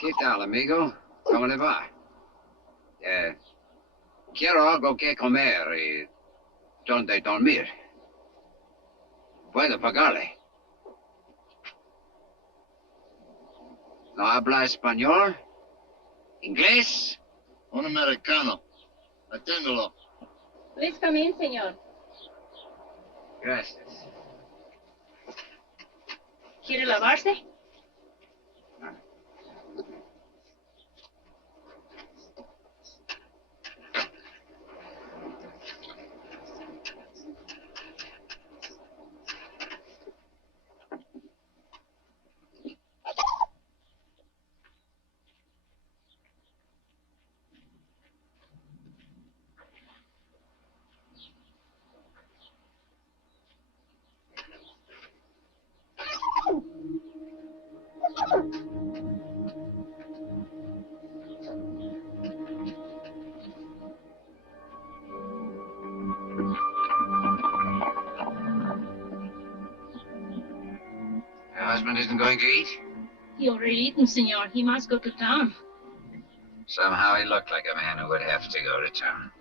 ¿Qué tal, amigo? ¿Cómo le va? Quiero algo que comer y donde dormir. Puedo pagarle. ¿No habla español? ¿Inglés? Un americano. Aténdelo. Please come in, señor. Gracias. ¿Quiere lavarse? Your husband isn't going to eat? He already eaten, senor. He must go to town. Somehow he looked like a man who would have to go to town.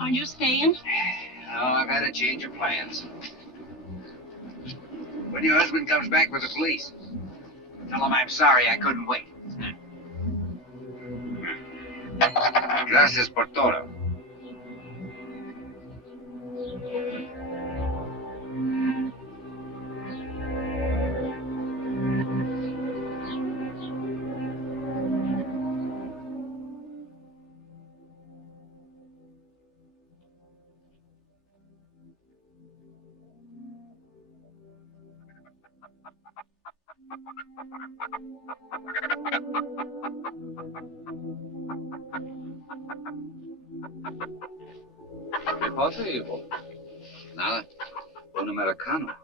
Are you staying? Oh, I've had a change of plans. When your husband comes back with the police, tell him I'm sorry I couldn't wait. Gracias por todo. ¿Qué pasa, hijo? Nada. Un americano.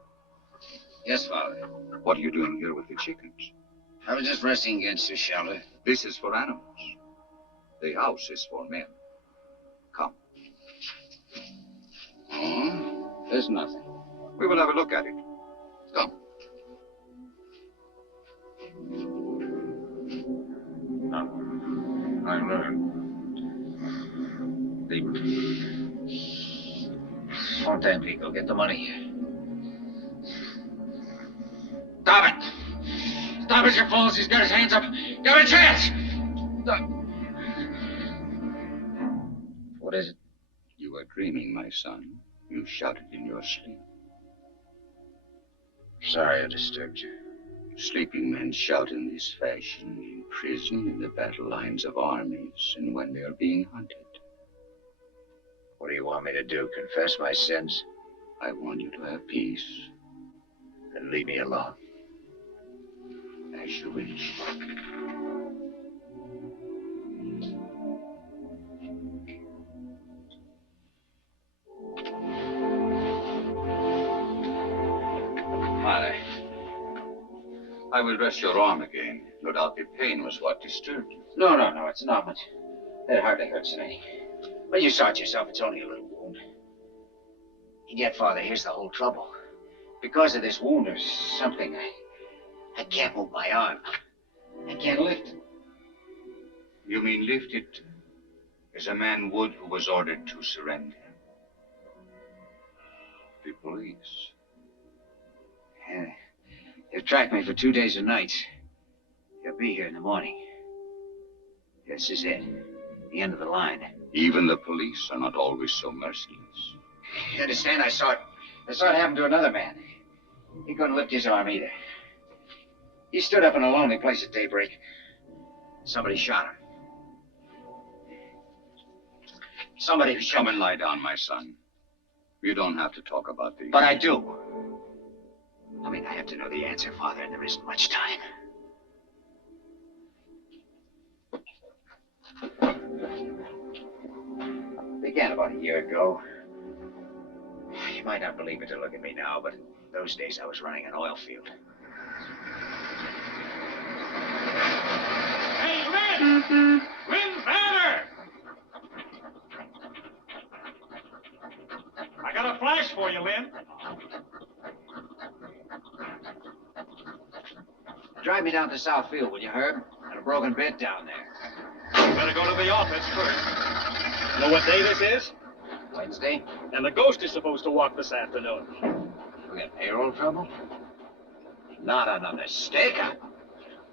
Yes, Father. What are you doing here with the chickens? I was just resting against the shelter. This is for animals. The house is for men. Come. Oh, there's nothing. We will have a look at it. Come. I learned. On time, Rico. Get the money. Stop it! Stop it, you fools! He's got his hands up. Give him a chance! What is it? You were dreaming, my son. You shouted in your sleep. Sorry I disturbed you. Sleeping men shout in this fashion in prison, in the battle lines of armies, and when they are being hunted. What do you want me to do? Confess my sins? I want you to have peace. Then leave me alone. As you wish. Mother, I will dress your arm again. No doubt the pain was what disturbed you. No, it's not much. It hardly hurts any. Well, you saw it yourself. It's only a little wound. And yet, Father, here's the whole trouble. Because of this wound, there's something. I can't move my arm. I can't lift it. You mean lift it as a man would who was ordered to surrender? The police. Yeah. They've tracked me for 2 days and nights. They'll be here in the morning. This is it. The end of the line. Even the police are not always so merciless. You understand? I saw it happen to another man. He couldn't lift his arm either. He stood up in a lonely place at daybreak. Somebody shot him. Somebody who shot him. Come and lie down, my son. You don't have to talk about these. But I do. I mean, I have to know the answer, Father, and there isn't much time. Began about a year ago. You might not believe it to look at me now, but in those days I was running an oil field. Hey, Lynn! Lynn Banner! I got a flash for you, Lynn. Drive me down to South Field, will you, Herb? Got a broken bed down there. You better go to the office first. Know what day this is? Wednesday? And the ghost is supposed to walk this afternoon. We got payroll trouble? Not another stick-up.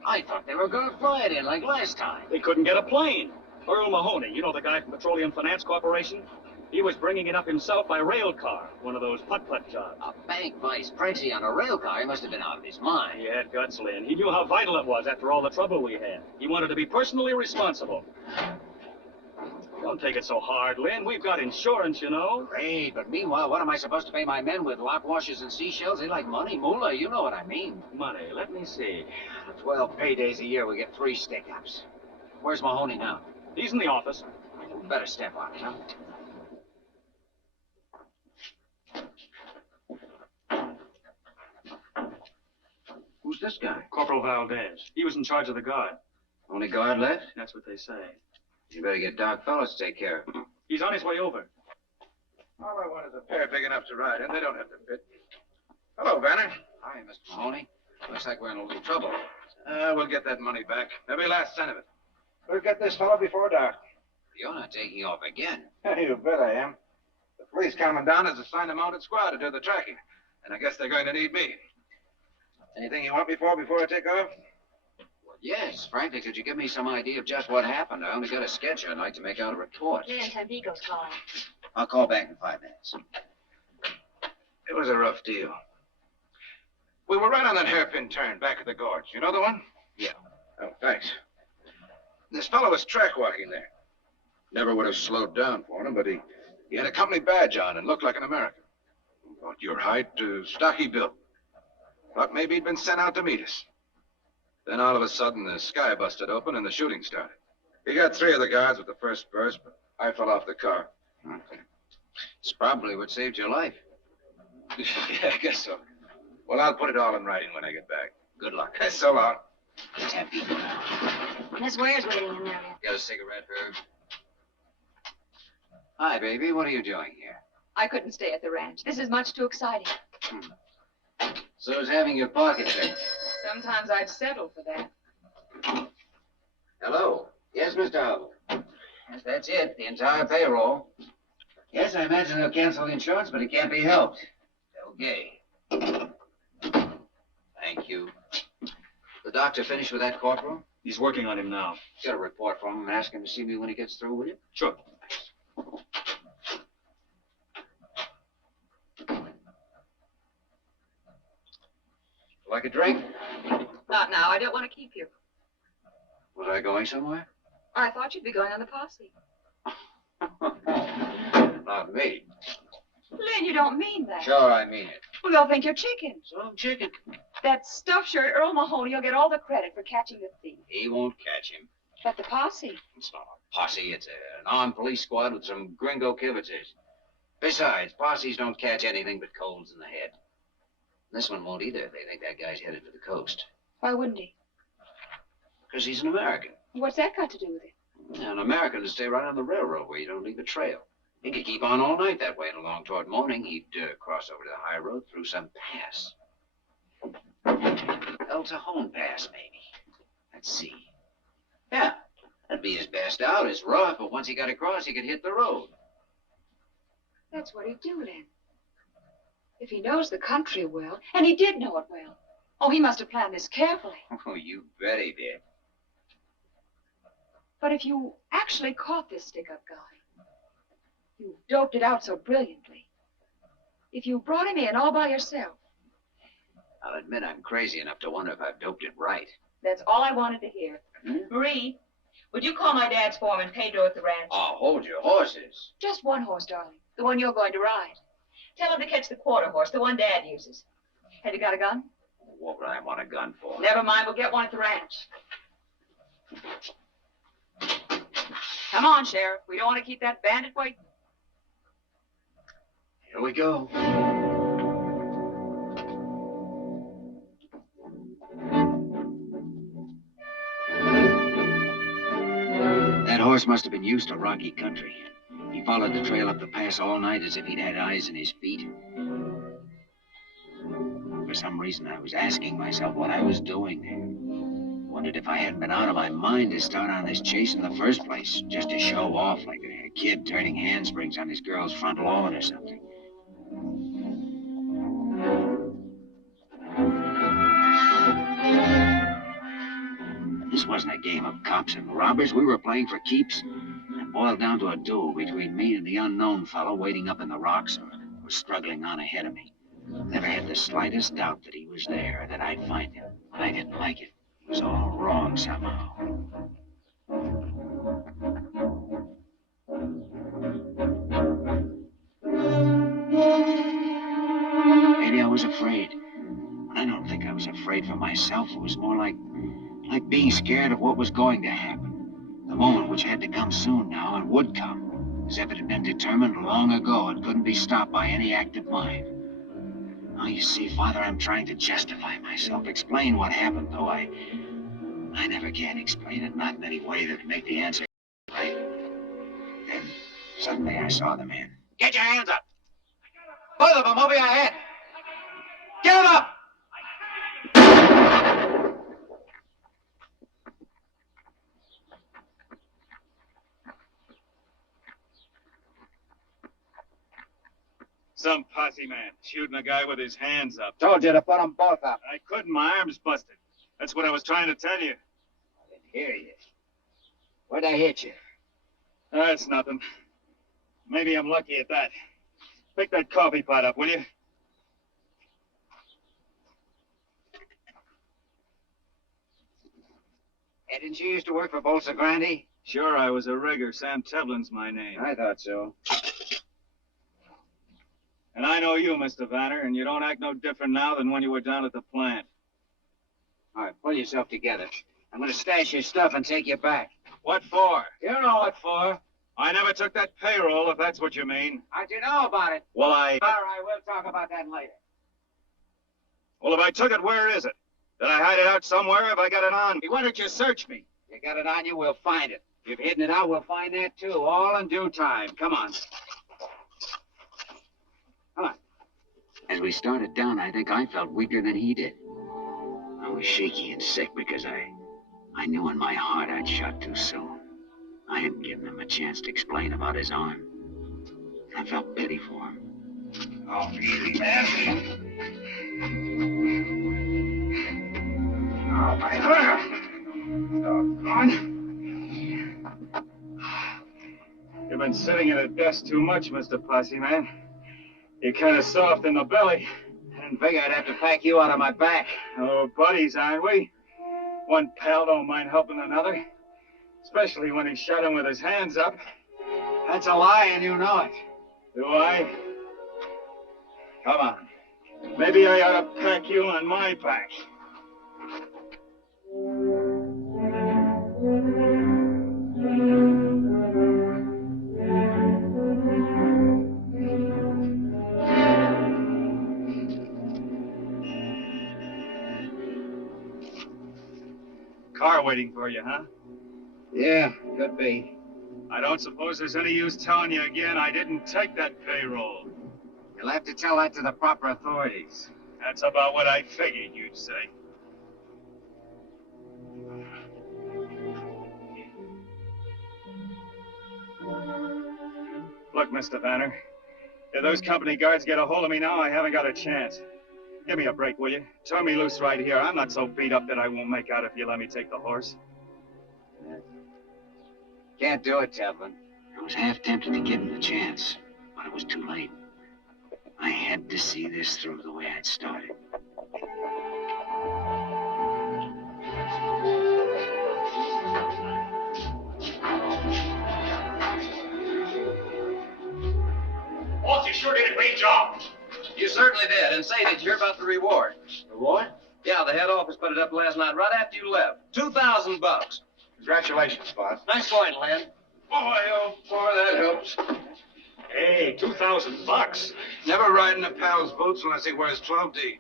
I thought they were going to fly it in like last time. They couldn't get a plane. Earl Mahoney, you know the guy from Petroleum Finance Corporation? He was bringing it up himself by rail car, one of those putt-putt jobs. A bank vice president on a rail car? He must have been out of his mind. He had guts, Lynn. He knew how vital it was after all the trouble we had. He wanted to be personally responsible. Don't take it so hard, Lynn. We've got insurance, you know. Great, but meanwhile, what am I supposed to pay my men with? Lock washers and seashells? They like money, moolah. You know what I mean. Money, let me see. 12 paydays a year, we get 3 stick-ups. Where's Mahoney now? He's in the office. We better step on it, huh? Who's this guy? Corporal Valdez. He was in charge of the guard. Only guard left? That's what they say. You better get Doc Fellows to take care of him. He's on his way over. All I want is a pair big enough to ride in. They don't have to fit. Hello, Banner. Hi, Mr. Mahoney. Looks like we're in a little trouble. We'll get that money back. Every last cent of it. We'll get this fellow before dark. You're not taking off again. You bet I am. The police commandant has assigned a mounted squad to do the tracking. And I guess they're going to need me. Anything you want me for before I take off? Yes, frankly, could you give me some idea of just what happened? I only got a sketch I'd like to make out a report. Yes, have Rico's calling. I'll call back in 5 minutes. It was a rough deal. We were right on that hairpin turn back of the gorge. You know the one? Yeah. Oh, thanks. This fellow was track walking there. Never would have slowed down for him, but he had a company badge on and looked like an American. About your height, stocky built. Thought maybe he'd been sent out to meet us. Then all of a sudden, the sky busted open and the shooting started. He got 3 of the guards with the first burst, but I fell off the car. Okay. It's probably what saved your life. Yeah, I guess so. Well, I'll put it all in writing when I get back. Good luck. So long. Let's have people now. Miss Ware's waiting in there. Got a cigarette, Herb? Hi, baby. What are you doing here? I couldn't stay at the ranch. This is much too exciting. So's having your pocket picked. Sometimes I'd settle for that. Hello. Yes, Mr. Hubble. Yes, that's it. The entire payroll. Yes, I imagine they'll cancel the insurance, but it can't be helped. Okay. Thank you. The doctor finished with that corporal? He's working on him now. Get a report from him and ask him to see me when he gets through, will you? Sure. Like a drink? Not now. I don't want to keep you. Was I going somewhere? I thought you'd be going on the posse. Not me. Lynn, you don't mean that. Sure, I mean it. Well, they'll think you're chicken. So I'm chicken. That stuffed shirt, Earl Mahoney, will get all the credit for catching the thief. He won't catch him. But the posse. It's not a posse. It's an armed police squad with some gringo kibitzers. Besides, posses don't catch anything but colds in the head. This one won't either if they think that guy's headed for the coast. Why wouldn't he? Because he's an American. What's that got to do with it? An American would stay right on the railroad where you don't leave a trail. He could keep on all night that way, and along toward morning, he'd cross over to the high road through some pass. El Cajon Pass, maybe. Let's see. Yeah, that'd be his best out. It's rough, but once he got across, he could hit the road. That's what he'd do, Lynn. If he knows the country well, and he did know it well. Oh, he must have planned this carefully. Oh, you bet he did. But if you actually caught this stick-up guy, you doped it out so brilliantly. If you brought him in all by yourself. I'll admit I'm crazy enough to wonder if I've doped it right. That's all I wanted to hear. Marie, would you call my dad's foreman, Pedro, at the ranch? Oh, hold your horses. Just one horse, darling. The one you're going to ride. Tell him to catch the quarter horse, the one Dad uses. Have you got a gun? What would I want a gun for? Never mind, we'll get one at the ranch. Come on, Sheriff. We don't want to keep that bandit waiting. Here we go. That horse must have been used to rocky country. He followed the trail up the pass all night as if he'd had eyes in his feet. For some reason, I was asking myself what I was doing there. Wondered if I hadn't been out of my mind to start on this chase in the first place, just to show off like a kid turning handsprings on his girl's front lawn or something. This wasn't a game of cops and robbers. We were playing for keeps. It boiled down to a duel between me and the unknown fellow waiting up in the rocks or struggling on ahead of me. Never had the slightest doubt that he was there, that I'd find him. But I didn't like it. It was all wrong somehow. Maybe I was afraid. But I don't think I was afraid for myself. It was more like being scared of what was going to happen. The moment which had to come soon now and would come, as if it had been determined long ago and couldn't be stopped by any act of mine. Now, you see, Father, I'm trying to justify myself, explain what happened, though I never can explain it, not in any way that would make the answer right. Then, suddenly I saw the man. Get your hands up! Both of them over your head! Get them up! Some posse man shooting a guy with his hands up. Told you to put them both up. I couldn't. My arm's busted. That's what I was trying to tell you. I didn't hear you. Where'd I hit you? That's nothing. Maybe I'm lucky at that. Pick that coffee pot up, will you? Hey, didn't you used to work for Bolsa Grande? Sure, I was a rigger. Sam Tevlin's my name. I thought so. And I know you, Mr. Vanner, and you don't act no different now than when you were down at the plant. All right, pull yourself together. I'm going to stash your stuff and take you back. What for? You know what for. I never took that payroll, if that's what you mean. How'd you know about it? Well, All right, we'll talk about that later. Well, if I took it, where is it? Did I hide it out somewhere? Have I got it on me? Why don't you search me? You got it on you, we'll find it. If you've hidden it out, we'll find that too, all in due time. Come on. Come on. As we started down, I think I felt weaker than he did. I was shaky and sick because I knew in my heart I'd shot too soon. I hadn't given him a chance to explain about his arm. I felt pity for him. Oh, easy, man. Oh, my arm. Doggone. You've been sitting at a desk too much, Mr. Posse Man. You're kind of soft in the belly. Didn't figure I'd have to pack you out of my back. Oh, buddies, aren't we? One pal don't mind helping another. Especially when he shot him with his hands up. That's a lie, and you know it. Do I? Come on. Maybe I ought to pack you on my back. Car waiting for you, huh? Yeah, could be. I don't suppose there's any use telling you again I didn't take that payroll. You'll have to tell that to the proper authorities. That's about what I figured you'd say. Look, Mr. Vanner, if those company guards get a hold of me now, I haven't got a chance. Give me a break, will you? Turn me loose right here. I'm not so beat up that I won't make out if you let me take the horse. Can't do it, Edwin. I was half tempted to give him the chance, but it was too late. I had to see this through the way I'd started. Boss, you sure did a great job. You certainly did. And say, did you hear about the reward? Reward? Yeah, the head office put it up last night right after you left. $2,000. Congratulations, boss. Nice going, Len. Boy, oh boy, that helps. Hey, $2,000. Never ride in a pal's boots unless he wears 12D.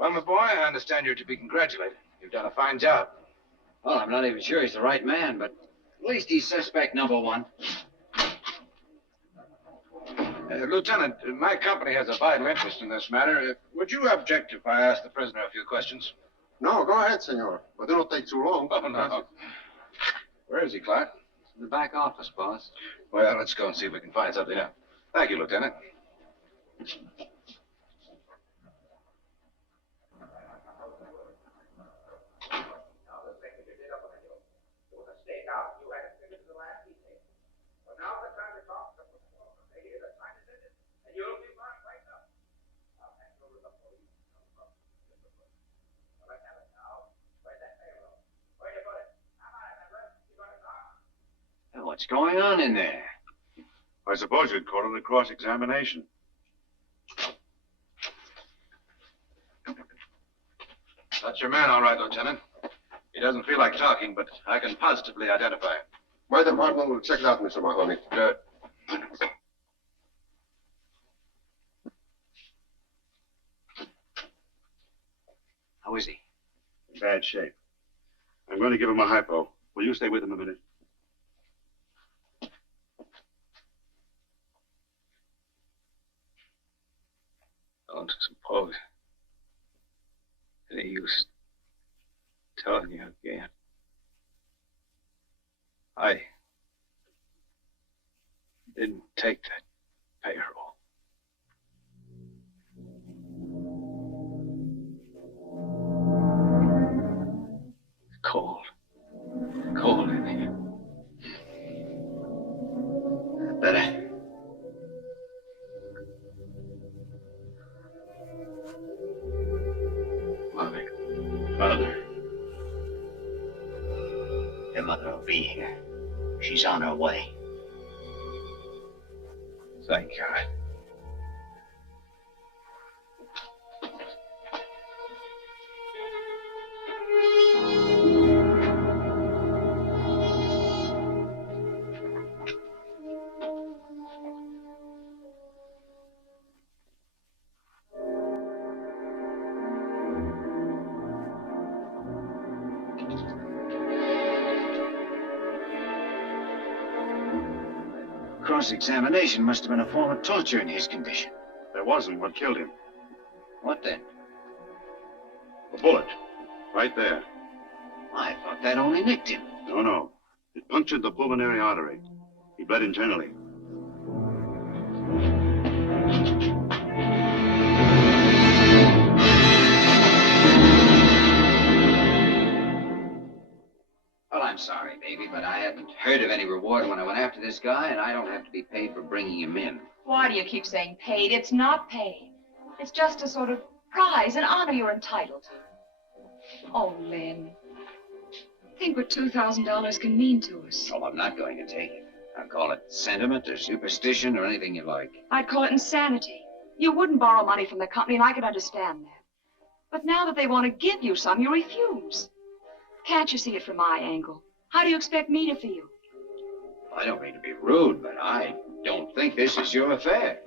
Well, my boy, I understand you're to be congratulated. You've done a fine job. Well, I'm not even sure he's the right man, but at least he's suspect number one. Lieutenant, my company has a vital interest in this matter. Would you object if I asked the prisoner a few questions? No, go ahead, senor. But it'll take too long. Oh, no. Where is he, Clark? The back office, boss. Well, let's go and see if we can find something out. Thank you, Lieutenant. What's going on in there? I suppose you'd call it a cross-examination. That's your man, all right, Lieutenant. He doesn't feel like talking, but I can positively identify him. My department will check it out, Mr. Mahoney. Good. How is he? In bad shape. I'm going to give him a hypo. Will you stay with him a minute? Don't suppose any use telling you again. I didn't take that payroll. It's cold. Cold in here. Better. Mother. Your mother will be here. She's on her way. Thank God. Cross-examination must have been a form of torture in his condition. There wasn't. What killed him? What then? A bullet. Right there. I thought that only nicked him. No. It punctured the pulmonary artery. He bled internally. Well, I'm sorry, baby, but I hadn't heard of any reward when I went after this guy, and I don't have to be paid for bringing him in. Why do you keep saying paid? It's not paid. It's just a sort of prize, an honor you're entitled to. Oh, Lynn. Think what $2,000 can mean to us. Oh, I'm not going to take it. I'll call it sentiment or superstition or anything you like. I'd call it insanity. You wouldn't borrow money from the company, and I could understand that. But now that they want to give you some, you refuse. Can't you see it from my angle? How do you expect me to feel? I don't mean to be rude, but I don't think this is your affair.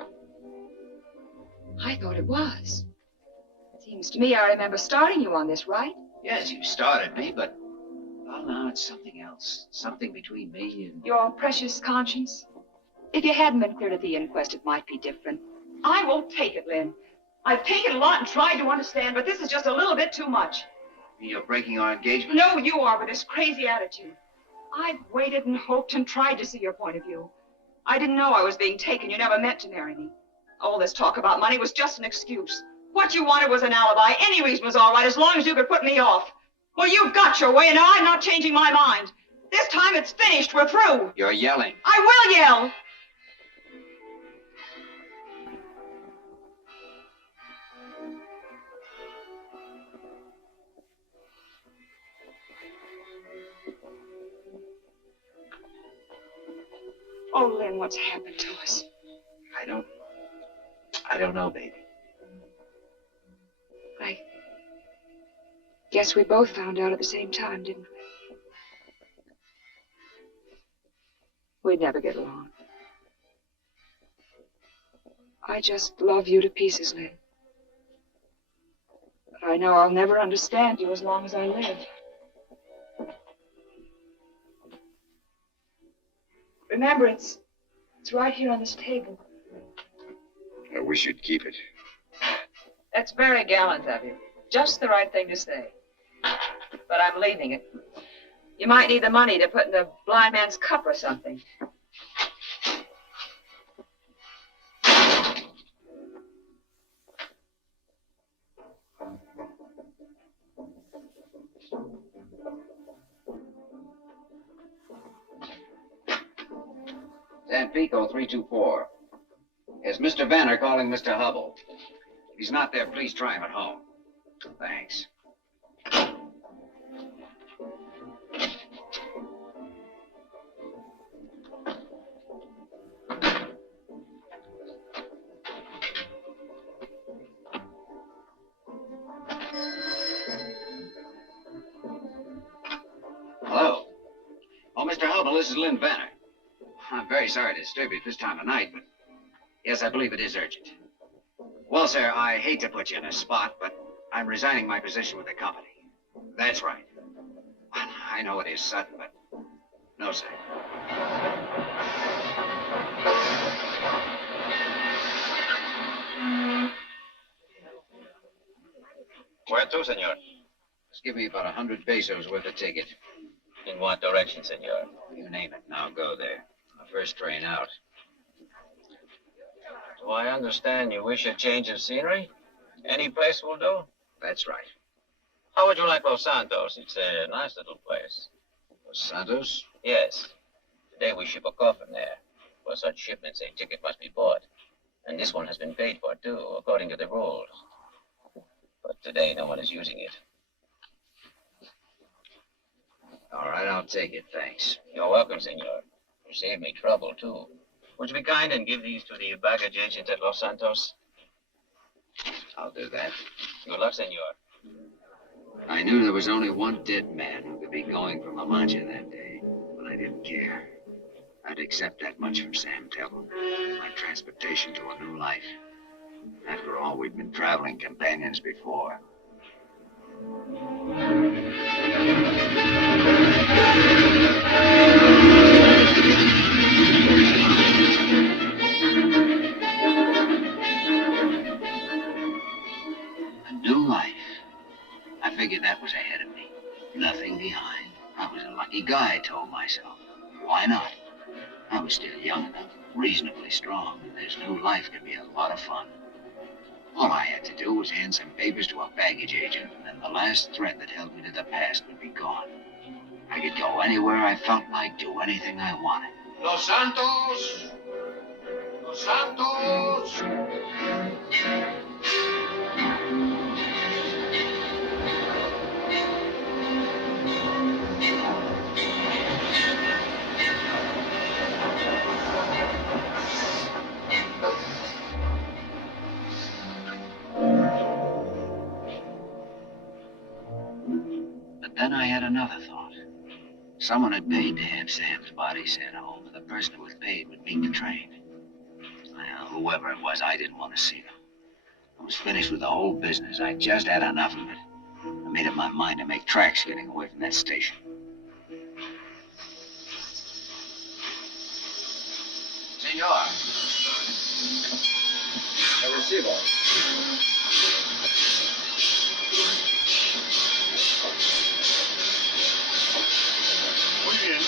I thought it was. Seems to me I remember starting you on this, right? Yes, you started me, but... well, now it's something else. Something between me and... Your precious conscience? If you hadn't been cleared at the inquest, it might be different. I won't take it, Lynn. I've taken a lot and tried to understand, but this is just a little bit too much. You're breaking our engagement? No, you are, with this crazy attitude. I've waited and hoped and tried to see your point of view. I didn't know I was being taken. You never meant to marry me. All this talk about money was just an excuse. What you wanted was an alibi. Any reason was all right, as long as you could put me off. Well, you've got your way, and now I'm not changing my mind. This time it's finished. We're through. You're yelling. I will yell. Oh, Lynn, what's happened to us? I don't know, baby. I guess we both found out at the same time, didn't we? We'd never get along. I just love you to pieces, Lynn. But I know I'll never understand you as long as I live. Remember, it's right here on this table. I wish you'd keep it. That's very gallant of you. Just the right thing to say. But I'm leaving it. You might need the money to put in the blind man's cup or something. Tampico 324. Is Mr. Vanner calling Mr. Hubble? If he's not there, please try him at home. Thanks. Hello. Oh, Mr. Hubble, this is Lynn Vanner. I'm very sorry to disturb you at this time of night, but yes, I believe it is urgent. Well, sir, I hate to put you in a spot, but I'm resigning my position with the company. That's right. I know it is sudden, but no, sir. Where to, senor? Just give me about 100 pesos worth of ticket. In what direction, senor? You name it, and I'll go there. First train out. Do I understand you wish a change of scenery? Any place will do? That's right. How would you like Los Santos? It's a nice little place. Los Santos? Yes. Today we ship a coffin there. For such shipments, a ticket must be bought. And this one has been paid for, too, according to the rules. But today, no one is using it. All right, I'll take it, thanks. You're welcome, senor. You saved me trouble, too. Would you be kind and give these to the baggage agent at Los Santos? I'll do that. Good luck, senor. I knew there was only one dead man who could be going from La Mancha that day, but I didn't care. I'd accept that much from Sam Tell. My transportation to a new life. After all, we'd been traveling companions before. A new life. I figured that was ahead of me. Nothing behind. I was a lucky guy, I told myself. Why not? I was still young enough, reasonably strong, and this new life could be a lot of fun. All I had to do was hand some papers to a baggage agent, and then the last thread that held me to the past would be gone. I could go anywhere I felt like, do anything I wanted. Los Santos! Los Santos! Then I had another thought. Someone had paid to have Sam's body sent home, and the person who was paid would meet the train. Well, whoever it was, I didn't want to see them. I was finished with the whole business. I just had enough of it. I made up my mind to make tracks getting away from that station. Senor. Recibo. Muy bien.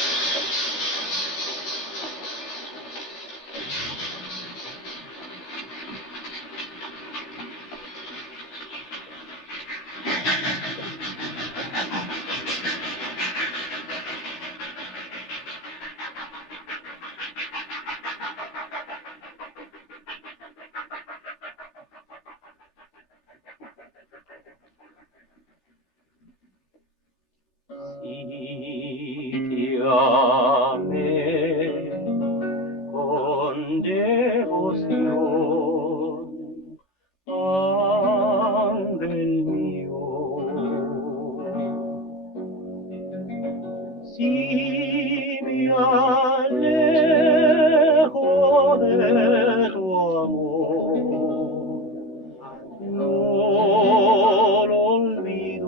Con devoción, ángel mío, si me alejo de tu amor, no lo olvido.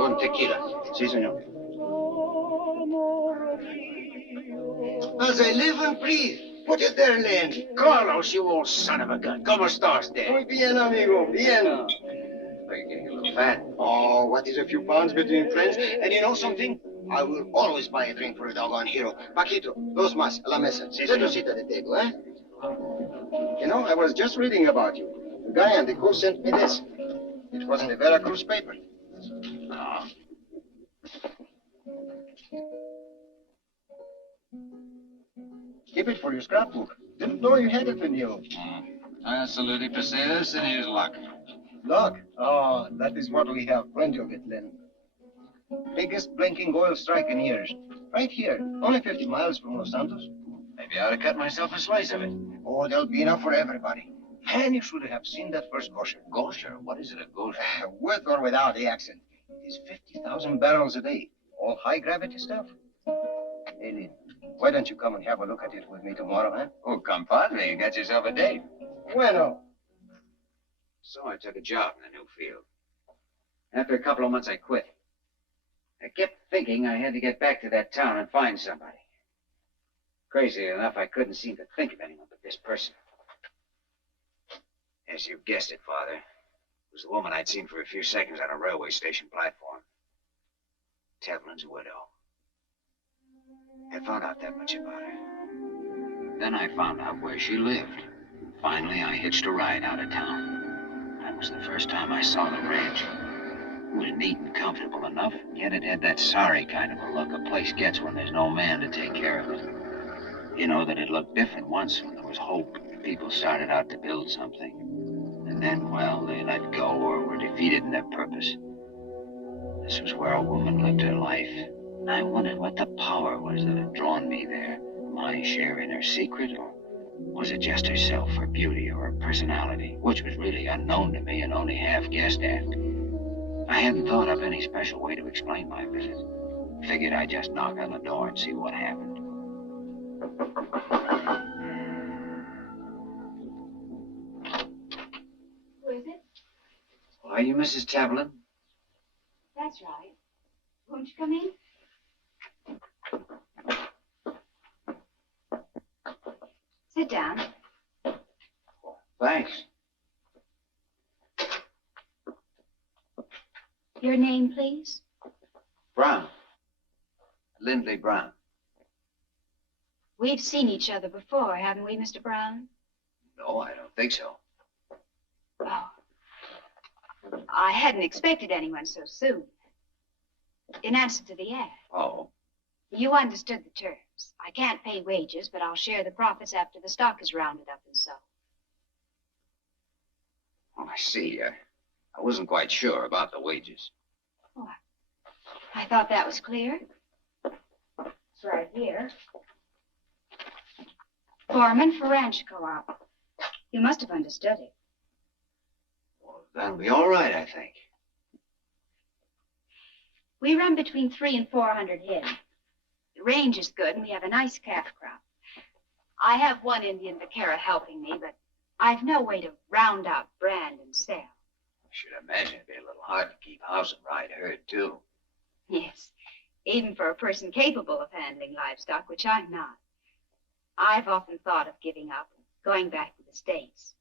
Un tequila. Sí, señor. As I live and breathe. Put it there, Len. Carlos, you old son of a gun. ¿Cómo estás, Dad? Muy bien, amigo. Bien. Are you getting a little fat? Oh, what is a few pounds between friends? And you know something? I will always buy a drink for a doggone hero. Paquito, dos más, a la mesa. Sí, Let señor. us sit at the table, eh? You know, I was just reading about you. The guy on the coast sent me this. It was in the Veracruz paper. Oh. Keep it for your scrapbook. Didn't know you had it in you. Absolutely possessed in his luck. Luck? Oh, that is what we have. Plenty of it, Len. Biggest blinking oil strike in years. Right here. Only 50 miles from Los Santos. Maybe I ought to cut myself a slice of it. Oh, there'll be enough for everybody. And you should have seen that first gosher. Gosher? What is it, a gosher? With or without the accent. It is 50,000 barrels a day. All high gravity stuff. Hey, Lynn, why don't you come and have a look at it with me tomorrow, huh? Oh, compadre, you got yourself a date. Bueno. So I took a job in the new field. After a couple of months, I quit. I kept thinking I had to get back to that town and find somebody. Crazy enough, I couldn't seem to think of anyone but this person. As you guessed it, Father, it was the woman I'd seen for a few seconds on a railway station platform. Tevlin's widow. I found out that much about her. Then I found out where she lived. Finally, I hitched a ride out of town. That was the first time I saw the ranch. It was neat and comfortable enough, yet it had that sorry kind of a look a place gets when there's no man to take care of it. You know that it looked different once when there was hope. People started out to build something. And then, well, they let go or were defeated in their purpose. This was where a woman lived her life. I wondered what the power was that had drawn me there. My share in her secret, or was it just herself, her beauty, or her personality, which was really unknown to me and only half guessed at. I hadn't thought of any special way to explain my visit. Figured I'd just knock on the door and see what happened. Who is it? Are you Mrs. Tevlin? That's right. Won't you come in? Sit down. Thanks. Your name, please? Brown. Lindley Brown. We've seen each other before, haven't we, Mr. Brown? No, I don't think so. Oh. I hadn't expected anyone so soon. In answer to the ad. Oh. You understood the terms. I can't pay wages, but I'll share the profits after the stock is rounded up and sold. Oh, I see. I wasn't quite sure about the wages. Oh, I thought that was clear. It's right here. Foreman for ranch co-op. You must have understood it. Well, that'll be all right, I think. We run between 300 and 400 head. The range is good, and we have a nice calf crop. I have one Indian vaquero helping me, but I've no way to round up, brand, and sell. I should imagine it'd be a little hard to keep house and ride herd, too. Yes, even for a person capable of handling livestock, which I'm not. I've often thought of giving up and going back to the States.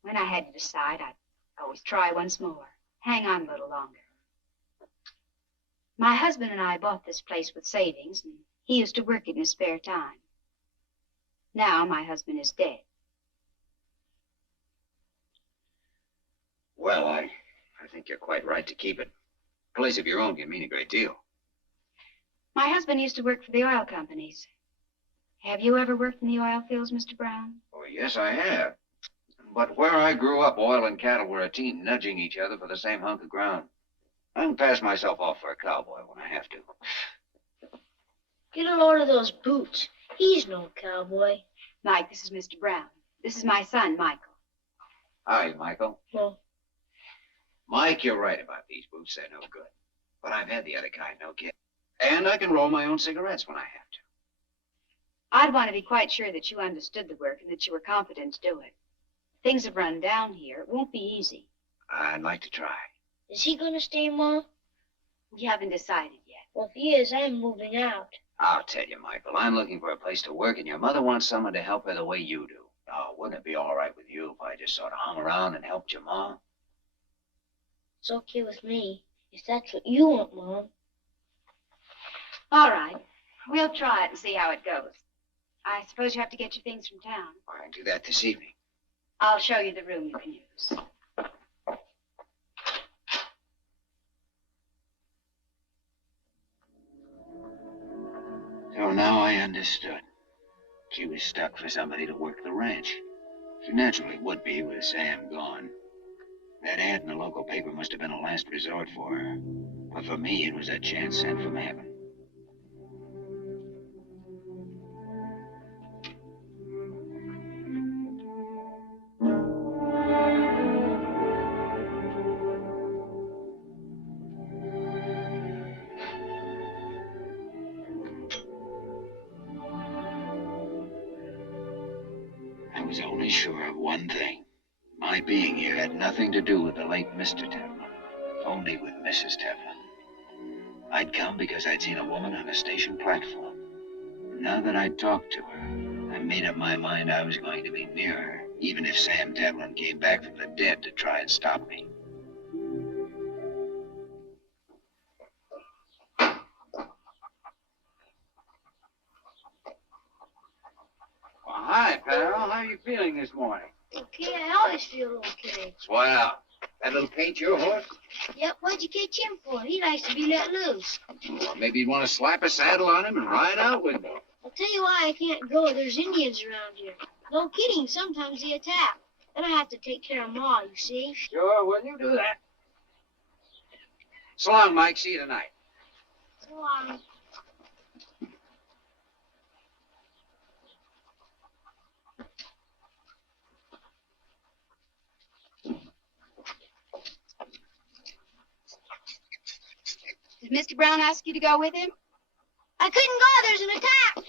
When I had to decide, I'd always try once more, hang on a little longer. My husband and I bought this place with savings, and he used to work it in his spare time. Now my husband is dead. Well, I think you're quite right to keep it. A place of your own can mean a great deal. My husband used to work for the oil companies. Have you ever worked in the oil fields, Mr. Brown? Oh, yes, I have. But where I grew up, oil and cattle were a team nudging each other for the same hunk of ground. I can pass myself off for a cowboy when I have to. Get a load of those boots. He's no cowboy. Mike, this is Mr. Brown. This is my son, Michael. Hi, Michael. Well, Mike, you're right about these boots. They're no good. But I've had the other kind, no kid. And I can roll my own cigarettes when I have to. I'd want to be quite sure that you understood the work and that you were competent to do it. Things have run down here. It won't be easy. I'd like to try. is he gonna stay, Ma? We haven't decided yet. Well, if he is, I'm moving out. I'll tell you, Michael, I'm looking for a place to work, and your mother wants someone to help her the way you do. Oh, wouldn't it be all right with you if I just sort of hung around and helped your mom? It's okay with me, if that's what you want, Mom. All right. We'll try it and see how it goes. I suppose you have to get your things from town. I can do that this evening. I'll show you the room you can use. So now I understood. She was stuck for somebody to work the ranch. She naturally would be with Sam gone. That ad in the local paper must have been a last resort for her. But for me, it was a chance sent from heaven. I was only sure of one thing. My being here had nothing to do with the late Mr. Teflon, only with Mrs. Teflon. I'd come because I'd seen a woman on a station platform. Now that I'd talked to her, I made up my mind I was going to be near her, even if Sam Teflon came back from the dead to try and stop me. Well, hi, pal. How are you feeling this morning? Okay, I always feel okay. Swell. That little paint your horse? Yep, what'd you catch him for? He likes to be let loose. Well, maybe you'd want to slap a saddle on him and ride out with him. I'll tell you why I can't go. There's Indians around here. No kidding, sometimes they attack. Then I have to take care of Ma, you see? Sure, well, you do that. So long, Mike. See you tonight. So long. Did Mr. Brown ask you to go with him? I couldn't go. There's an attack.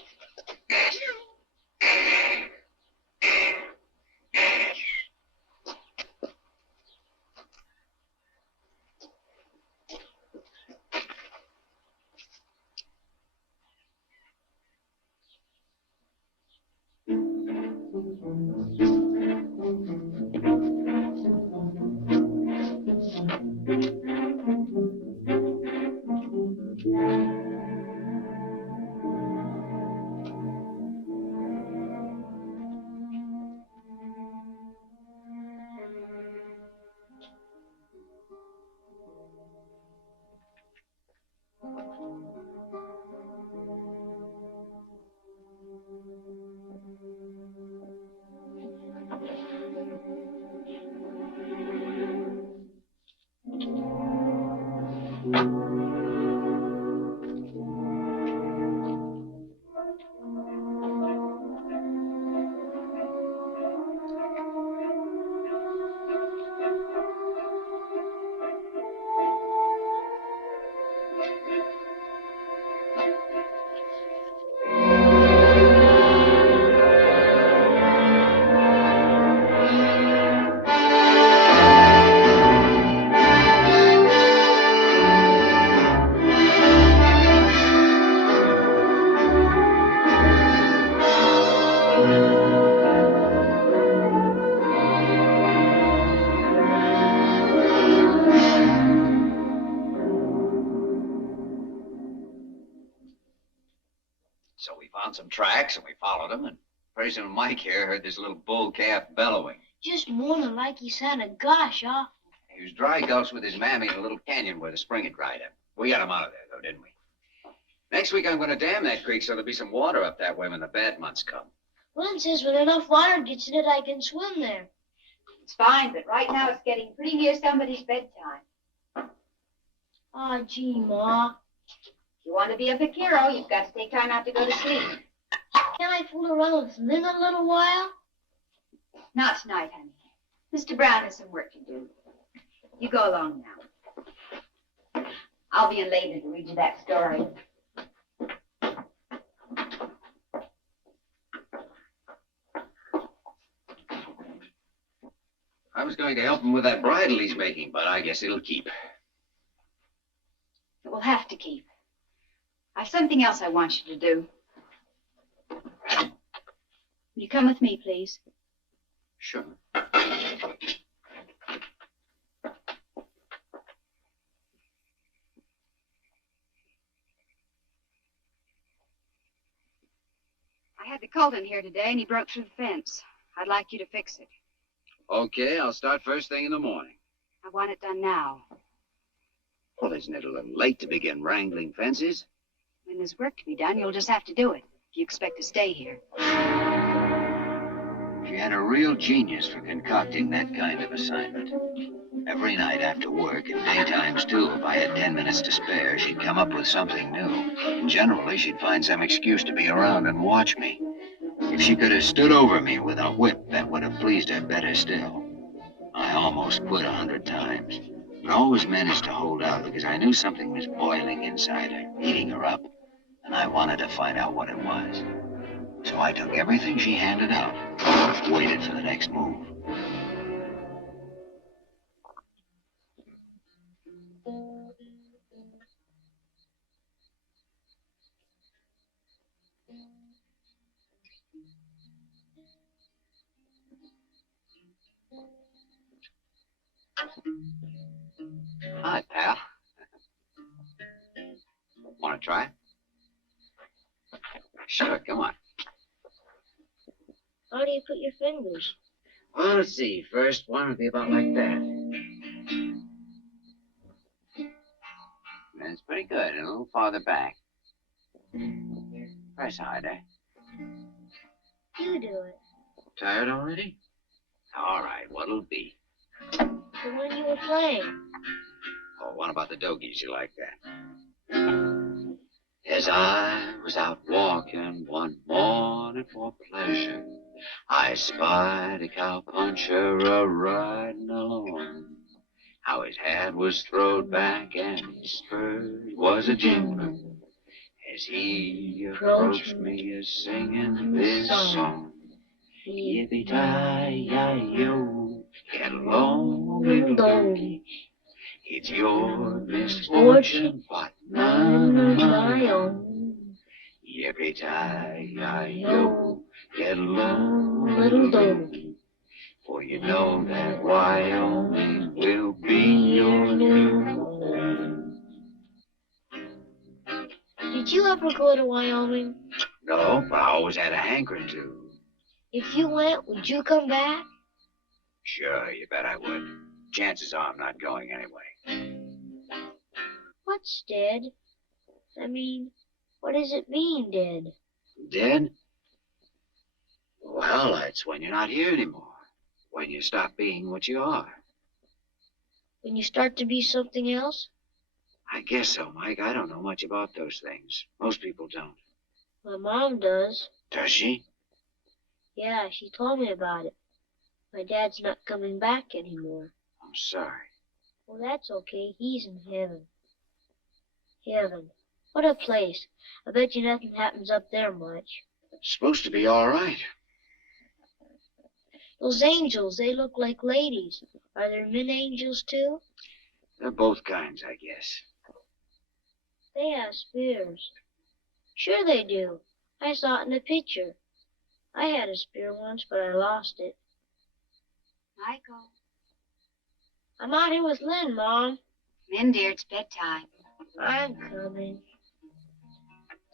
So we found some tracks and we followed them, and pretty soon Mike here heard this little bull calf bellowing. Just moaning like he's had a gosh off. He was dry gulched with his mammy in a little canyon where the spring had dried up. We got him out of there, though, didn't we? Next week I'm going to dam that creek so there'll be some water up that way when the bad months come. Len says when enough water gets in it, I can swim there. It's fine, but right now it's getting pretty near somebody's bedtime. Aw, gee, Ma. If you want to be a vaquero, you've got to take time out to go to sleep. Can I fool around with Lynn a little while? Not tonight, honey. Mr. Brown has some work to do. You go along now. I'll be in later to read you that story. I was going to help him with that bridle he's making, but I guess it'll keep. It will have to keep. I've something else I want you to do. Will you come with me, please? Sure. I had the colt in here today, and he broke through the fence. I'd like you to fix it. Okay, I'll start first thing in the morning. I want it done now. Well, isn't it a little late to begin wrangling fences? When there's work to be done, you'll just have to do it if you expect to stay here. She had a real genius for concocting that kind of assignment. Every night after work, and daytimes too, if I had 10 minutes to spare, she'd come up with something new. And generally, she'd find some excuse to be around and watch me. If she could have stood over me with a whip, that would have pleased her better still. I almost quit 100 times, but always managed to hold out because I knew something was boiling inside her, eating her up, and I wanted to find out what it was. So I took everything she handed out, waited for the next move. Hi, pal. Want to try? Sure, come on. How do you put your fingers? Well, let's see. First one would be about like that. That's pretty good. And a little farther back. Press harder. You do it. Tired already? All right, what'll it be? The one you were playing. Oh, what about the dogies? You like that? As I was out walking one morning for pleasure, I spied a cowpuncher a-riding along. How his hat was throwed back and his spurs was a-jingling as he approached me a-singing this song. Yippee-ki-yi-yo, get along, little donkey. It's your misfortune, but none of my own. Yippee-ki-yi-yo, get along, little donkey. For you know that Wyoming will be your new home. Did you ever go to Wyoming? No, but I always had a hankering to. If you went, would you come back? Sure, you bet I would. Chances are I'm not going anyway. What's dead? I mean, what does it mean, dead? Dead? Well, it's when you're not here anymore. When you stop being what you are. When you start to be something else? I guess so, Mike. I don't know much about those things. Most people don't. My mom does. Does she? Yeah, she told me about it. My dad's not coming back anymore. I'm sorry. Well, that's okay. He's in heaven. Heaven. What a place. I bet you nothing happens up there much. It's supposed to be all right. Those angels, they look like ladies. Are there men angels, too? They're both kinds, I guess. They have spears. Sure they do. I saw it in the picture. I had a spear once, but I lost it. Michael. I'm out here with Lynn, Mom. Come in, dear. It's bedtime. I'm coming.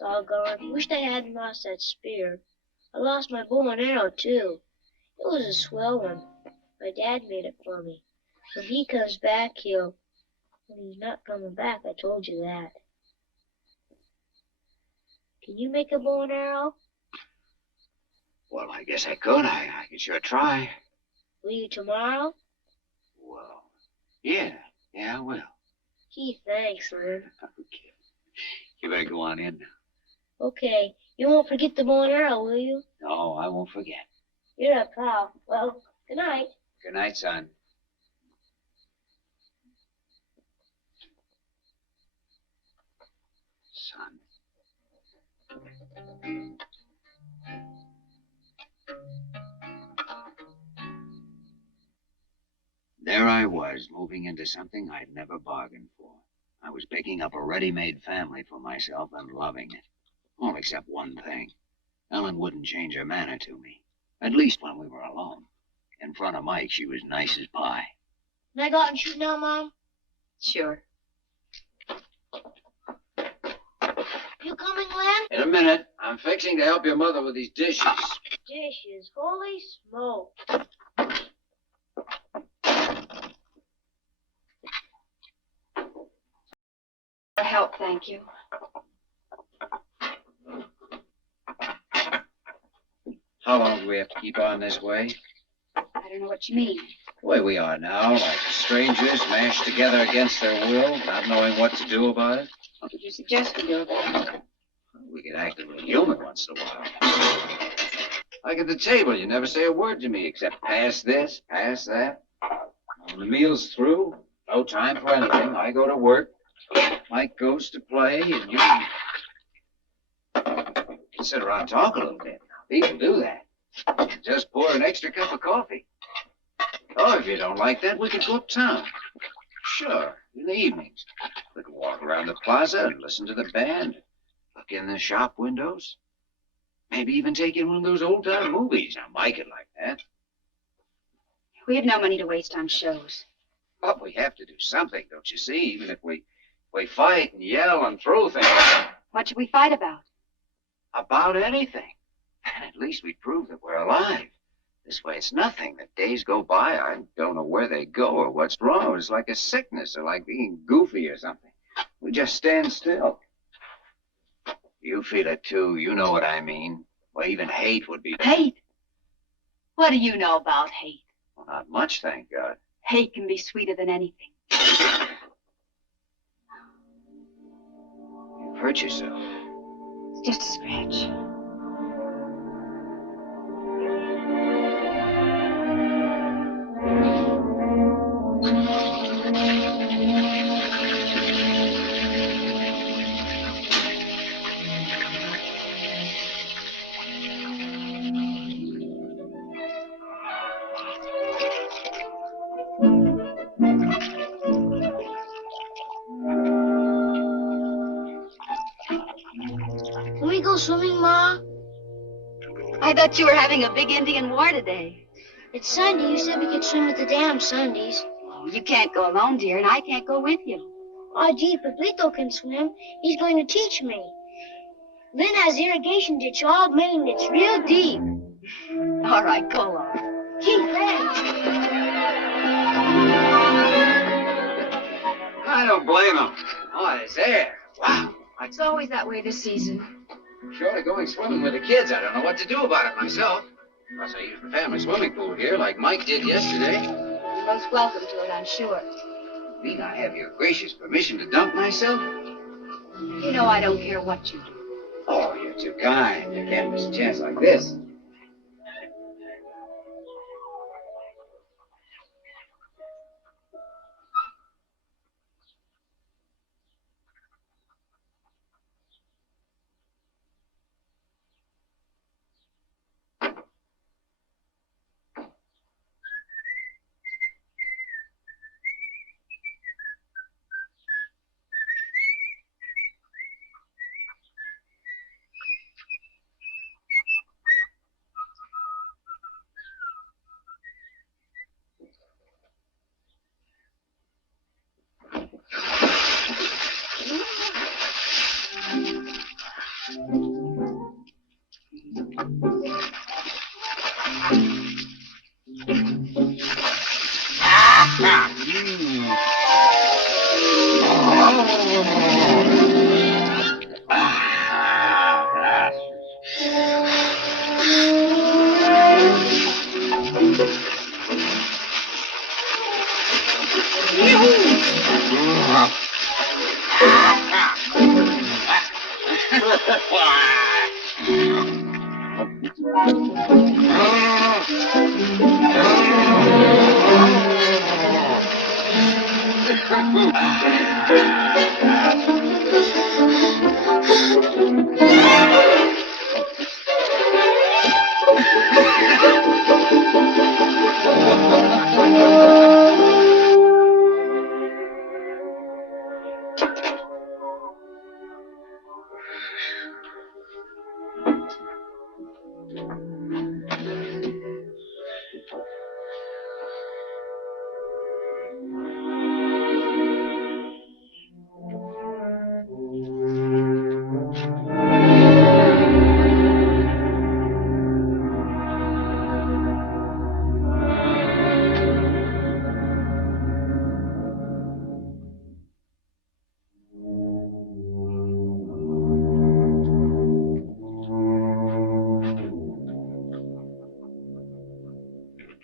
Doggone, wished I hadn't lost that spear. I lost my bow and arrow, too. It was a swell one. My dad made it for me. When he comes back, he'll... When he's not coming back, I told you that. Can you make a bow and arrow? Well, I guess I could. I could sure try. Will you tomorrow? Well, yeah, I will. Gee, thanks, Lynn. Okay. You better go on in now. Okay. You won't forget the bow and arrow, will you? No, I won't forget. You're a pal. Well, good night. Good night, son. Son. There I was, moving into something I'd never bargained for. I was picking up a ready-made family for myself and loving it. All except one thing. Ellen wouldn't change her manner to me. At least when we were alone. In front of Mike, she was nice as pie. Can I go out and shoot now, Mom? Sure. You coming, Lynn? In a minute. I'm fixing to help your mother with these dishes. Dishes. Holy smoke. For help, thank you. How long do we have to keep on this way? I don't know what you mean. The way we are now, like strangers mashed together against their will, not knowing what to do about it. What would you suggest we do about it? We could act a little human once in a while. Like at the table, you never say a word to me except pass this, pass that. When the meal's through, no time for anything. I go to work, Mike goes to play, and you can sit around and talk a little bit. People do that. Just pour an extra cup of coffee. Oh, if you don't like that, we could go uptown. Sure, in the evenings. We could walk around the plaza and listen to the band. Look in the shop windows. Maybe even take in one of those old-time movies. Now, Mike would like that. We have no money to waste on shows. But we have to do something, don't you see? Even if we fight and yell and throw things. What should we fight about? About anything. And at least we prove that we're alive. This way it's nothing. The days go by, I don't know where they go or what's wrong. It's like a sickness or like being goofy or something. We just stand still. You feel it too. You know what I mean. Well, even hate would be... Hate? What do you know about hate? Well, not much, thank God. Hate can be sweeter than anything. You've hurt yourself. It's just a scratch. Can we go swimming, Ma? I thought you were having a big Indian war today. It's Sunday. You said we could swim at the dam Sundays. Oh, you can't go alone, dear, and I can't go with you. Oh, gee, Felipe can swim. He's going to teach me. Lynn has irrigation ditch all made, and it's real deep. All right, go on. Gee, thanks. I don't blame him. Oh, it's air. Wow. It's always that way this season. Surely going swimming with the kids. I don't know what to do about it myself. Unless I use the family swimming pool here like Mike did yesterday. You're most welcome to it, I'm sure. Mean I have your gracious permission to dunk myself? You know I don't care what you do. Oh, you're too kind. You can't miss a chance like this.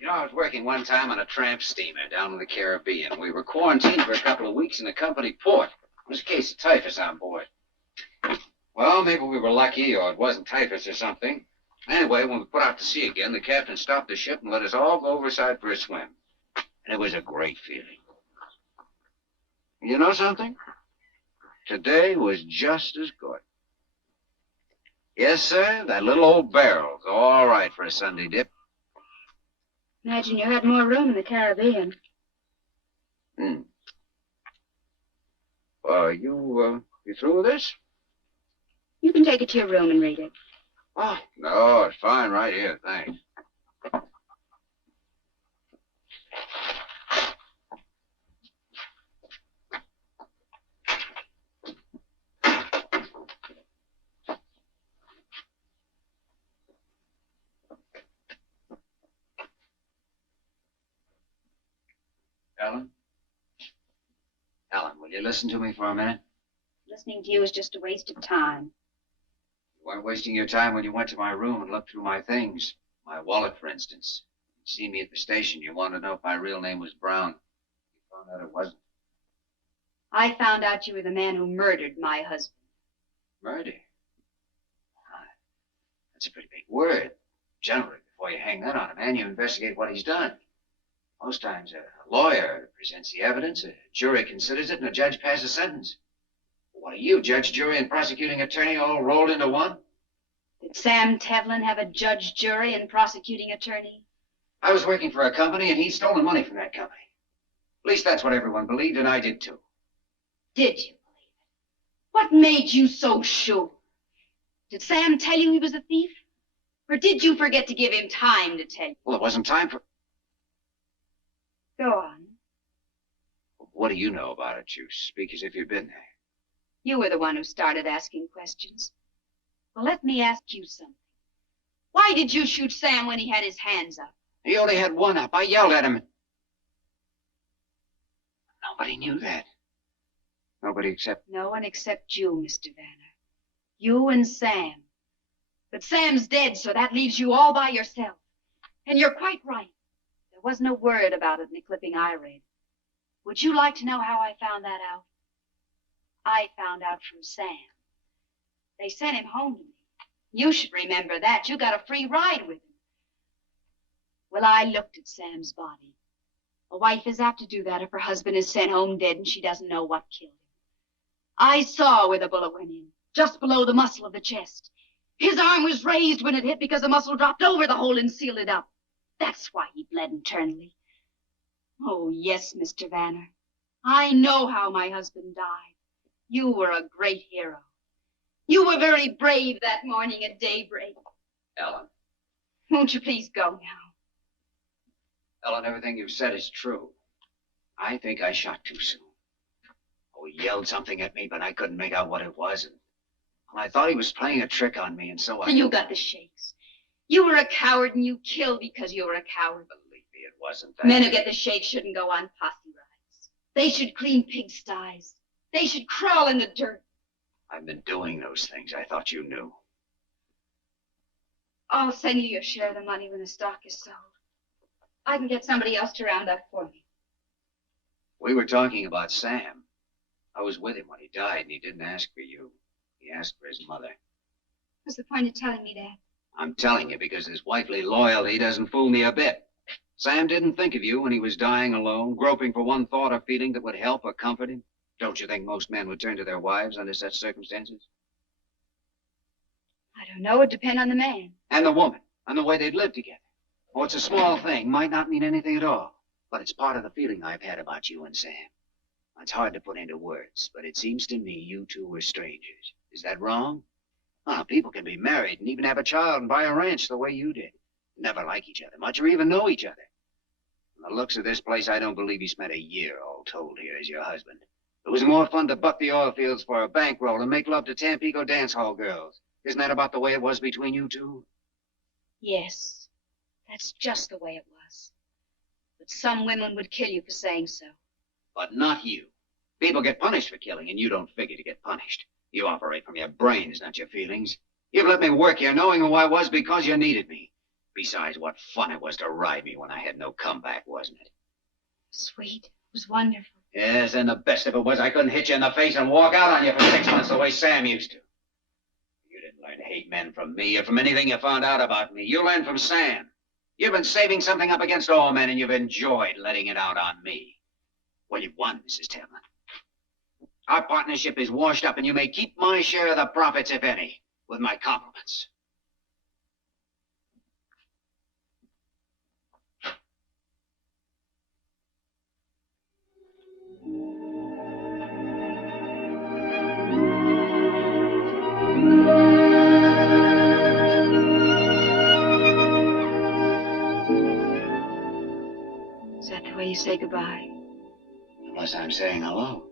I was working one time on a tramp steamer down in the Caribbean. We were quarantined for a couple of weeks in a company port. There was a case of typhus on board. Well, maybe we were lucky, or it wasn't typhus or something. Anyway, when we put out to sea again, the captain stopped the ship and let us all go overside for a swim. And it was a great feeling. You know something? Today was just as good. Yes, sir, that little old barrel's all right for a Sunday dip. Imagine you had more room in the Caribbean. You through with this? You can take it to your room and read it. Oh, no, it's fine right here, thanks. Ellen, will you listen to me for a minute? Listening to you is just a waste of time. You weren't wasting your time when you went to my room and looked through my things. My wallet, for instance. You see me at the station. You wanted to know if my real name was Brown. You found out it wasn't. I found out you were the man who murdered my husband. Murder? That's a pretty big word. Generally, before you hang that on a man, you investigate what he's done. Most times, a lawyer presents the evidence, a jury considers it, and a judge passes sentence. What are you, judge, jury, and prosecuting attorney all rolled into one? Did Sam Tevlin have a judge, jury, and prosecuting attorney? I was working for a company, and he'd stolen money from that company. At least that's what everyone believed, and I did too. Did you believe it? What made you so sure? Did Sam tell you he was a thief? Or did you forget to give him time to tell you? Well, it wasn't time for... Go on. What do you know about it? You speak as if you'd been there. You were the one who started asking questions. Well, let me ask you something. Why did you shoot Sam when he had his hands up? He only had one up. I yelled at him. Nobody knew that. Nobody except... No one except you, Mr. Vanner. You and Sam. But Sam's dead, so that leaves you all by yourself. And you're quite right. There wasn't a word about it in the clipping I read. Would you like to know how I found that out? I found out from Sam. They sent him home to me. You should remember that. You got a free ride with him. Well, I looked at Sam's body. A wife is apt to do that if her husband is sent home dead and she doesn't know what killed him. I saw where the bullet went in, just below the muscle of the chest. His arm was raised when it hit because the muscle dropped over the hole and sealed it up. That's why he bled internally. Oh, yes, Mr. Vanner. I know how my husband died. You were a great hero. You were very brave that morning at daybreak. Ellen. Won't you please go now? Ellen, everything you've said is true. I think I shot too soon. Oh, he yelled something at me, but I couldn't make out what it was. And I thought he was playing a trick on me, and so I... You got the shakes. You were a coward and you killed because you were a coward. Believe me, it wasn't that. Men who get the shake shouldn't go on posse rides. They should clean pigsties. They should crawl in the dirt. I've been doing those things. I thought you knew. I'll send you your share of the money when the stock is sold. I can get somebody else to round up for me. We were talking about Sam. I was with him when he died, and he didn't ask for you. He asked for his mother. What's the point of telling me that? I'm telling you because his wifely loyalty doesn't fool me a bit. Sam didn't think of you when he was dying alone, groping for one thought or feeling that would help or comfort him. Don't you think most men would turn to their wives under such circumstances? I don't know. It would depend on the man. And the woman, and the way they'd live together. Oh, it's a small thing, might not mean anything at all. But it's part of the feeling I've had about you and Sam. It's hard to put into words, but it seems to me you two were strangers. Is that wrong? Ah, people can be married and even have a child and buy a ranch the way you did. Never like each other much or even know each other. From the looks of this place, I don't believe you spent a year all told here as your husband. It was more fun to buck the oil fields for a bankroll and make love to Tampico dance hall girls. Isn't that about the way it was between you two? Yes, that's just the way it was. But some women would kill you for saying so. But not you. People get punished for killing, and you don't figure to get punished. You operate from your brains, not your feelings. You've let me work here knowing who I was because you needed me. Besides, what fun it was to ride me when I had no comeback, wasn't it? Sweet. It was wonderful. Yes, and the best of it was I couldn't hit you in the face and walk out on you for 6 months the way Sam used to. You didn't learn to hate men from me or from anything you found out about me. You learned from Sam. You've been saving something up against all men, and you've enjoyed letting it out on me. Well, you've won, Mrs. Tillman. Our partnership is washed up, and you may keep my share of the profits, if any, with my compliments. Is that the way you say goodbye? Unless I'm saying hello.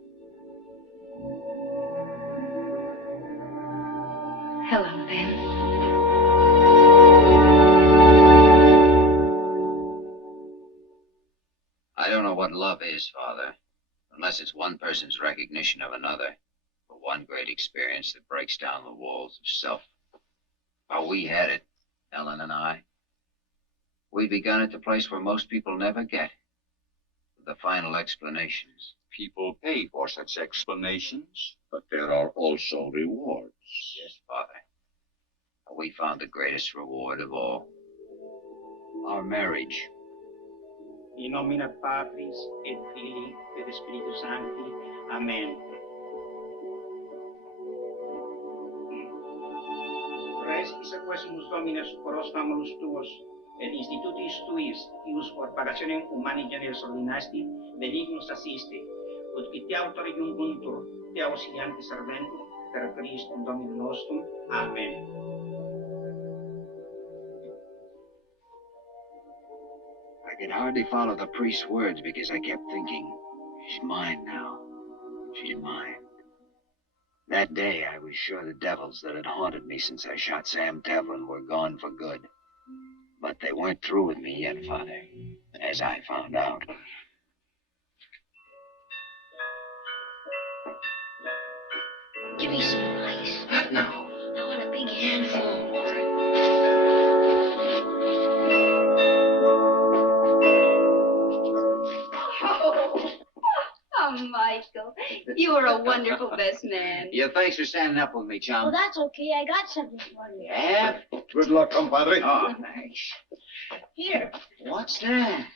Hello, then. I don't know what love is, Father, unless it's one person's recognition of another, or one great experience that breaks down the walls of self. How we had it, Ellen and I. We begun at the place where most people never get, with the final explanations. People pay for such explanations, but there are also rewards. Yes, Father. We found the greatest reward of all. Our marriage. In nomine Patris et Filii et Spiritus Sancti. Amen. Res sequesimus Domine succoros famulus tuos, et institutis tuis, ius por pagationem humani generis ordinasti, benignus assiste, ut qui te autori junguntur, te ausilianti serventur, per Christum Dominum nostrum. Amen. I could hardly follow the priest's words because I kept thinking, she's mine now. She's mine. That day, I was sure the devils that had haunted me since I shot Sam Devlin were gone for good. But they weren't through with me yet, Father, as I found out. Give me some ice. Not now. I want a big handful. Oh, Michael, you were a wonderful best man. Yeah, thanks for standing up with me, chum. Well, that's okay. I got something for you. Yeah? Good luck, compadre. Oh, thanks. Here. What's that?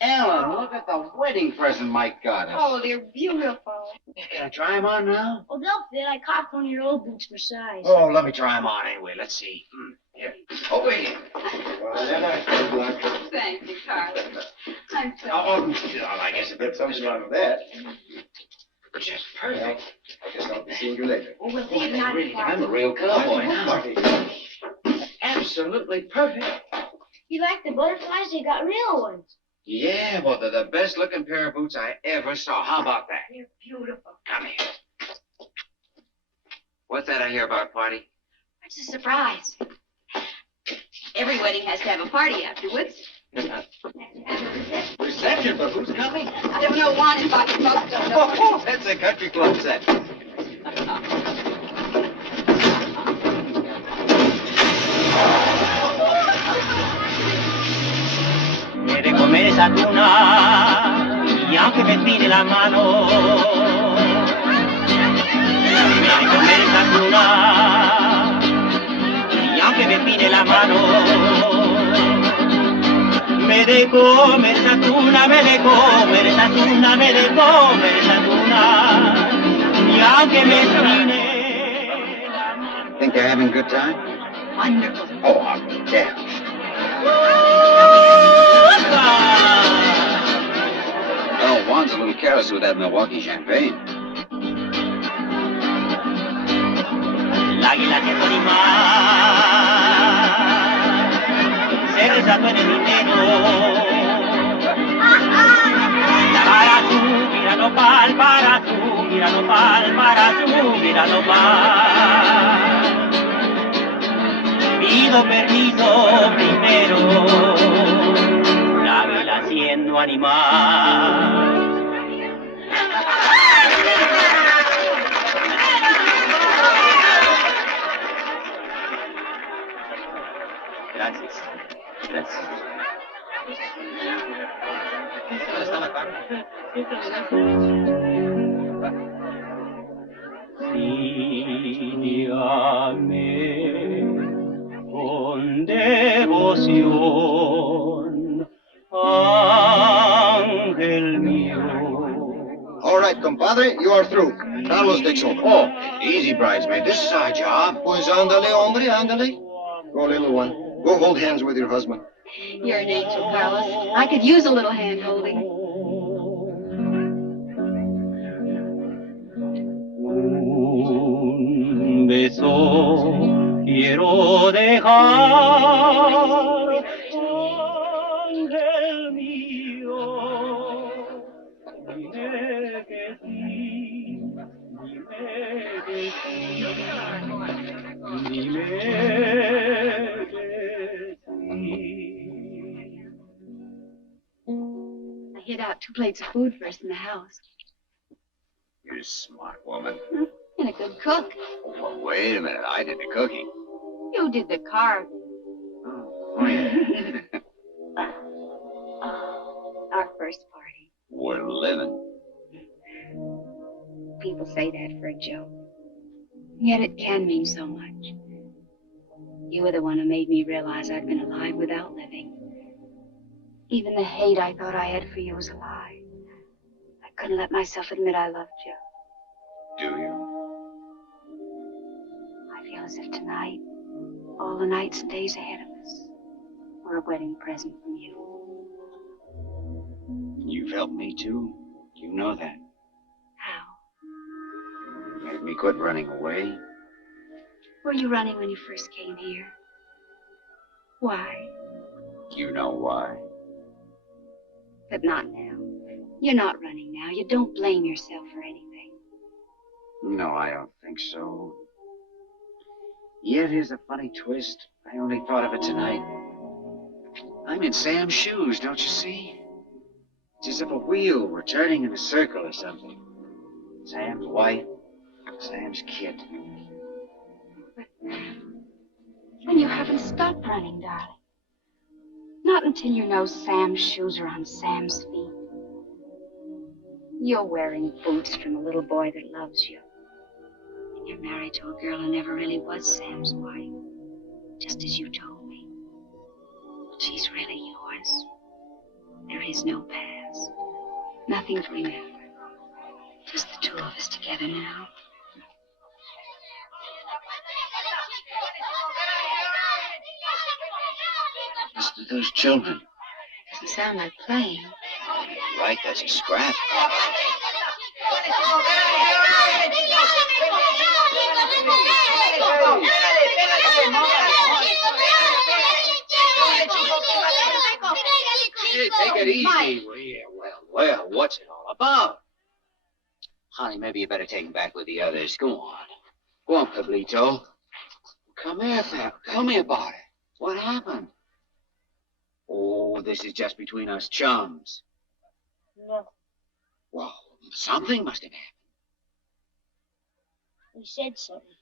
Ellen, look at the wedding present Mike got us. Oh, they're beautiful. Can I try them on now? Well, they'll fit. I copped one of your old boots for size. Oh, let me try them on anyway. Let's see. Here. Over here. Good luck. Thank you, Carlos. I'm so... I guess a bit Something wrong with that. just perfect. I guess I'll be seeing you later. Well, we'll leave not Really, far. I'm a real cowboy now. Absolutely perfect. You like the butterflies? They got real ones. Yeah, well, they're the best looking pair of boots I ever saw. How about that? They're beautiful. Come here. What's that I hear about, Party? It's a surprise. Every wedding has to have a party afterwards. Reception, but who's coming? I don't know, Juan invited most of them. Oh, that's a country club set. Me de comer esa tuna y aunque me pide la mano, me de comer esa tuna y aunque me pide la mano, me de comer esa tuna, me de comer esa tuna, me de comer esa tuna y aunque me pide la mano. Think they're having a good time? Wonderful. Oh, I'm damn. Oh, Juan's a little careless with that Milwaukee champagne. El águila que por mar se desató en el dinero. Para subir a nopal, para subir a nopal, para subir a nopal. Pido permiso primero, la vela siendo animal. Gracias. Gracias. ¿Está la carne? Sí, amé con devoción, ángel mío. All right, compadre, you are through. Carlos takes over. Oh, easy, bridesmaid. This is our job. Pues ándale, hombre, ándale. Go, little one. Go hold hands with your husband. You're an angel, Carlos. I could use a little hand-holding. Un beso quiero dejar, ángel mío. Dime que sí, dime que sí, dime que I hid out 2 plates of food for us in the house. You're a smart woman. And a good cook. Well, wait a minute. I did the cooking. You did the carving. Oh, yeah. Our first party. We're living. People say that for a joke. Yet it can mean so much. You were the one who made me realize I'd been alive without living. Even the hate I thought I had for you was a lie. I couldn't let myself admit I loved you. Do you? I feel as if tonight, all the nights and days ahead of us, were a wedding present from you. You've helped me, too. You know that. How? Made me quit running away. Were you running when you first came here? Why? You know why. But not now. You're not running now. You don't blame yourself for anything. No, I don't think so. Yet here's a funny twist. I only thought of it tonight. I'm in Sam's shoes, don't you see? It's as if a wheel were turning in a circle or something. Sam's wife, Sam's kid. And you haven't stopped running, darling. Not until you know Sam's shoes are on Sam's feet. You're wearing boots from a little boy that loves you. And you're married to a girl who never really was Sam's wife. Just as you told me. But she's really yours. There is no past. Nothing to remember. Just the 2 of us together now. Listen to those children. Doesn't sound like playing. Right, that's a scrap. Hey, take it easy. Well, what's it all about? Honey, maybe you better take him back with the others. Go on. Go on, Pablito. Come here, pal. Tell me about it. What happened? Oh, this is just between us chums. No. Well, something must have happened. You said something.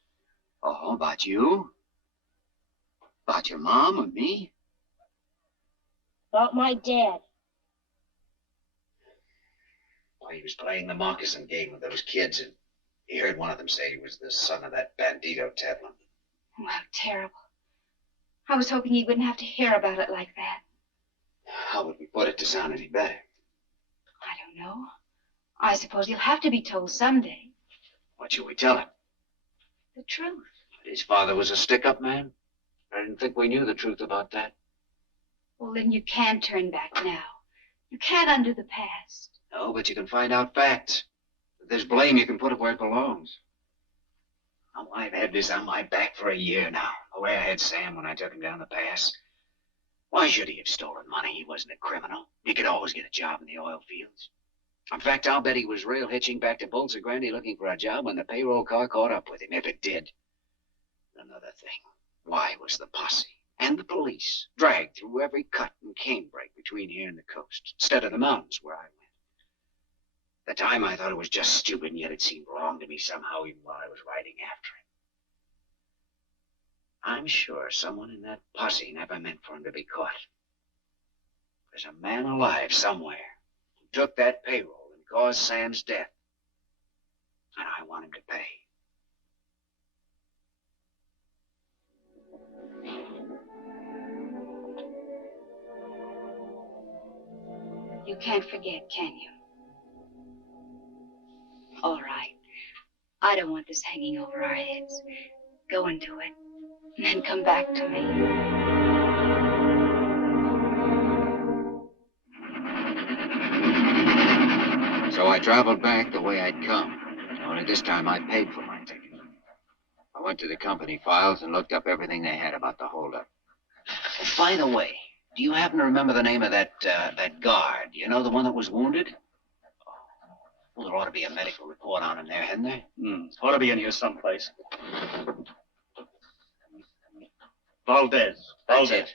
Oh, about you? About your mom or me? About my dad. Well, he was playing the moccasin game with those kids, and he heard one of them say he was the son of that bandito Tedlin. Oh, how terrible. I was hoping he wouldn't have to hear about it like that. How would we put it to sound any better? I don't know. I suppose he'll have to be told someday. What should we tell him? The truth. That his father was a stick-up man? I didn't think we knew the truth about that. Well, then you can't turn back now. You can't undo the past. No, but you can find out facts. If there's blame, you can put it where it belongs. Oh, I've had this on my back for a year now, the way I had Sam when I took him down the pass. Why should he have stolen money? He wasn't a criminal. He could always get a job in the oil fields. In fact, I'll bet he was rail hitching back to Bolsa Grande looking for a job when the payroll car caught up with him, if it did. Another thing, why was the posse and the police dragged through every cut and canebrake between here and the coast, instead of the mountains where I went? At the time, I thought it was just stupid, and yet it seemed wrong to me somehow, even while I was riding after him. I'm sure someone in that posse never meant for him to be caught. There's a man alive somewhere who took that payroll and caused Sam's death. And I want him to pay. You can't forget, can you? All right. I don't want this hanging over our heads. Go and do it, and then come back to me. So I traveled back the way I'd come. Only this time I paid for my ticket. I went to the company files and looked up everything they had about the holdup. Oh, by the way, do you happen to remember the name of that guard? You know, the one that was wounded? Well, there ought to be a medical report on him there, hadn't there? Ought to be in here someplace. Valdez. That's it.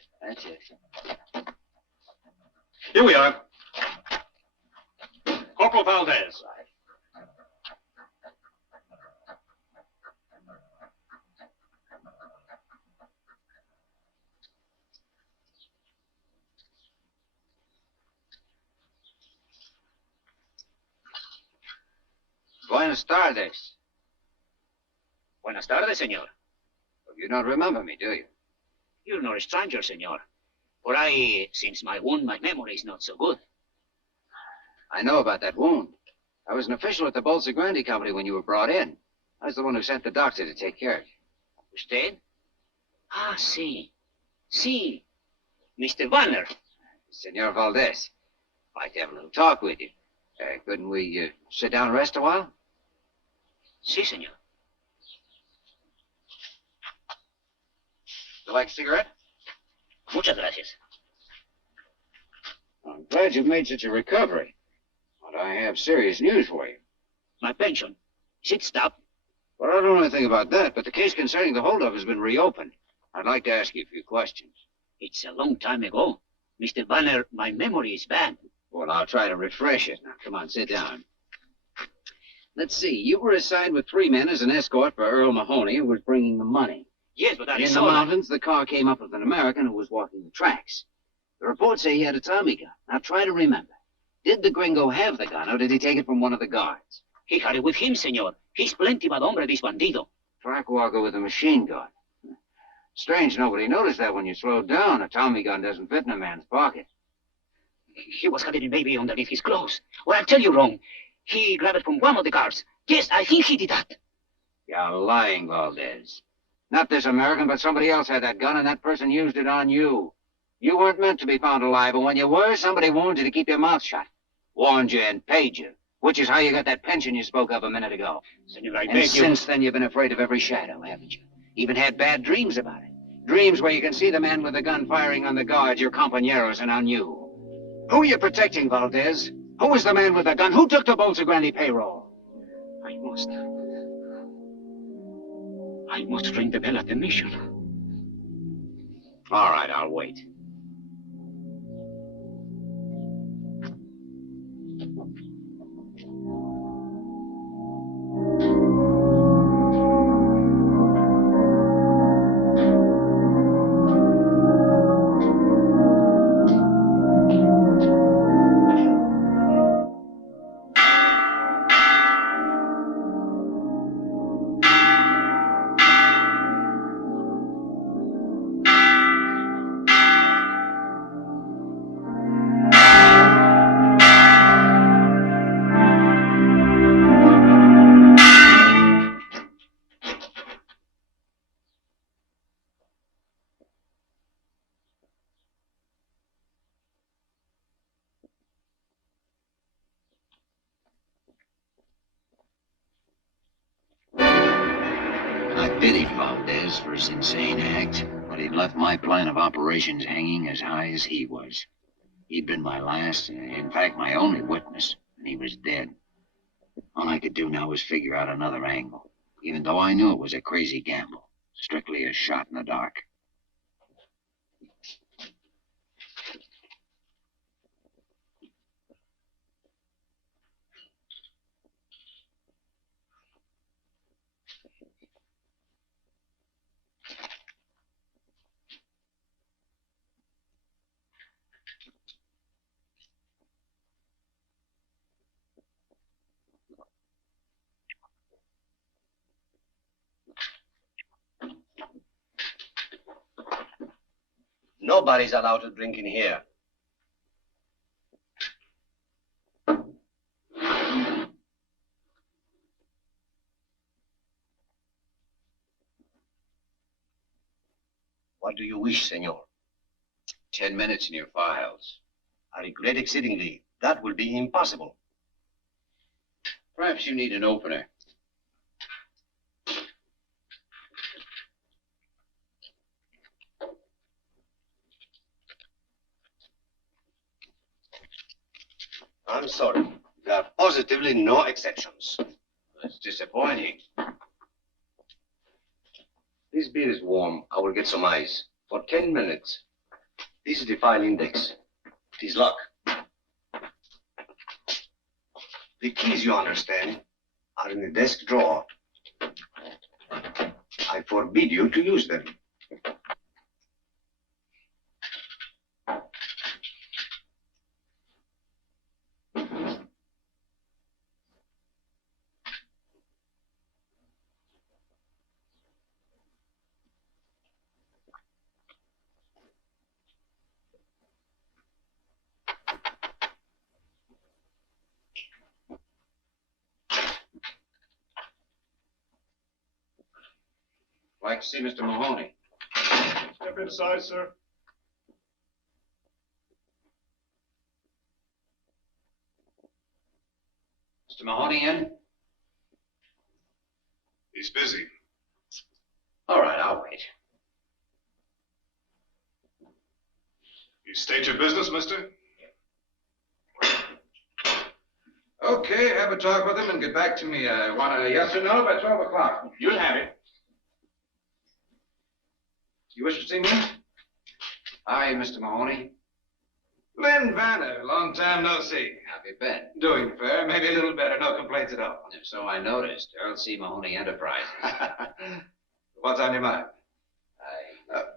Here we are. Corporal Valdez. Buenas tardes. Buenas tardes, señor. You don't remember me, do you? You're not a stranger, señor. For since my wound, my memory is not so good. I know about that wound. I was an official at the Bolsa Grande company when you were brought in. I was the one who sent the doctor to take care of you. Usted? Ah, sí. Sí. Mr. Vanner. Senor Valdez. I'd like to have a little talk with you. Couldn't we sit down and rest a while? Sí, señor. You like a cigarette? Muchas gracias. I'm glad you've made such a recovery. But I have serious news for you. My pension. Is it stopped? Well, I don't know anything about that, but the case concerning the holdup has been reopened. I'd like to ask you a few questions. It's a long time ago. Mr. Banner, my memory is bad. Well, I'll try to refresh it. Now, come on, sit down. Let's see. You were assigned with 3 men as an escort for Earl Mahoney, who was bringing the money. Yes, but that in is the all mountains, the car came up with an American who was walking the tracks. The reports say he had a Tommy gun. Now, try to remember. Did the gringo have the gun, or did he take it from one of the guards? He had it with him, señor. He's plenty bad hombre, this bandido. Track walker with a machine gun. Strange nobody noticed that when you slowed down. A Tommy gun doesn't fit in a man's pocket. He was having it maybe underneath his clothes. Or I'll tell you wrong. He grabbed it from one of the guards. Yes, I think he did that. You're lying, Valdez. Not this American, but somebody else had that gun, and that person used it on you. You weren't meant to be found alive, and when you were, somebody warned you to keep your mouth shut. Warned you and paid you, which is how you got that pension you spoke of a minute ago. Senor, I and beg you. Since then, you've been afraid of every shadow, haven't you? Even had bad dreams about it. Dreams where you can see the man with the gun firing on the guards, your compañeros, and on you. Who are you protecting, Valdez? Who was the man with the gun? Who took the Bolsa Grande payroll? I must ring the bell at the mission. All right, I'll wait. Pity Valdez for his insane act, but he'd left my plan of operations hanging as high as he was. He'd been my last, in fact, my only witness, and he was dead. All I could do now was figure out another angle, even though I knew it was a crazy gamble, strictly a shot in the dark. Nobody's allowed to drink in here. What do you wish, senor? 10 minutes in your files. I regret exceedingly. That will be impossible. Perhaps you need an opener. I'm sorry. There are positively no exceptions. That's disappointing. This beer is warm. I will get some ice. For 10 minutes. This is the file index. It is locked. The keys, you understand, are in the desk drawer. I forbid you to use them. Like to see Mr. Mahoney. Step inside, sir. Mr. Mahoney in? He's busy. All right, I'll wait. You state your business, mister? Okay, have a talk with him and get back to me. I want a yes or no by 12 o'clock. You'll have it. You wish to see me? Hi, Mr. Mahoney. Lynn Vanner, long time no see. How have you been? Doing fair, maybe a little better, no complaints at all. If so, I noticed. Earl C. Mahoney Enterprises. What's on your mind?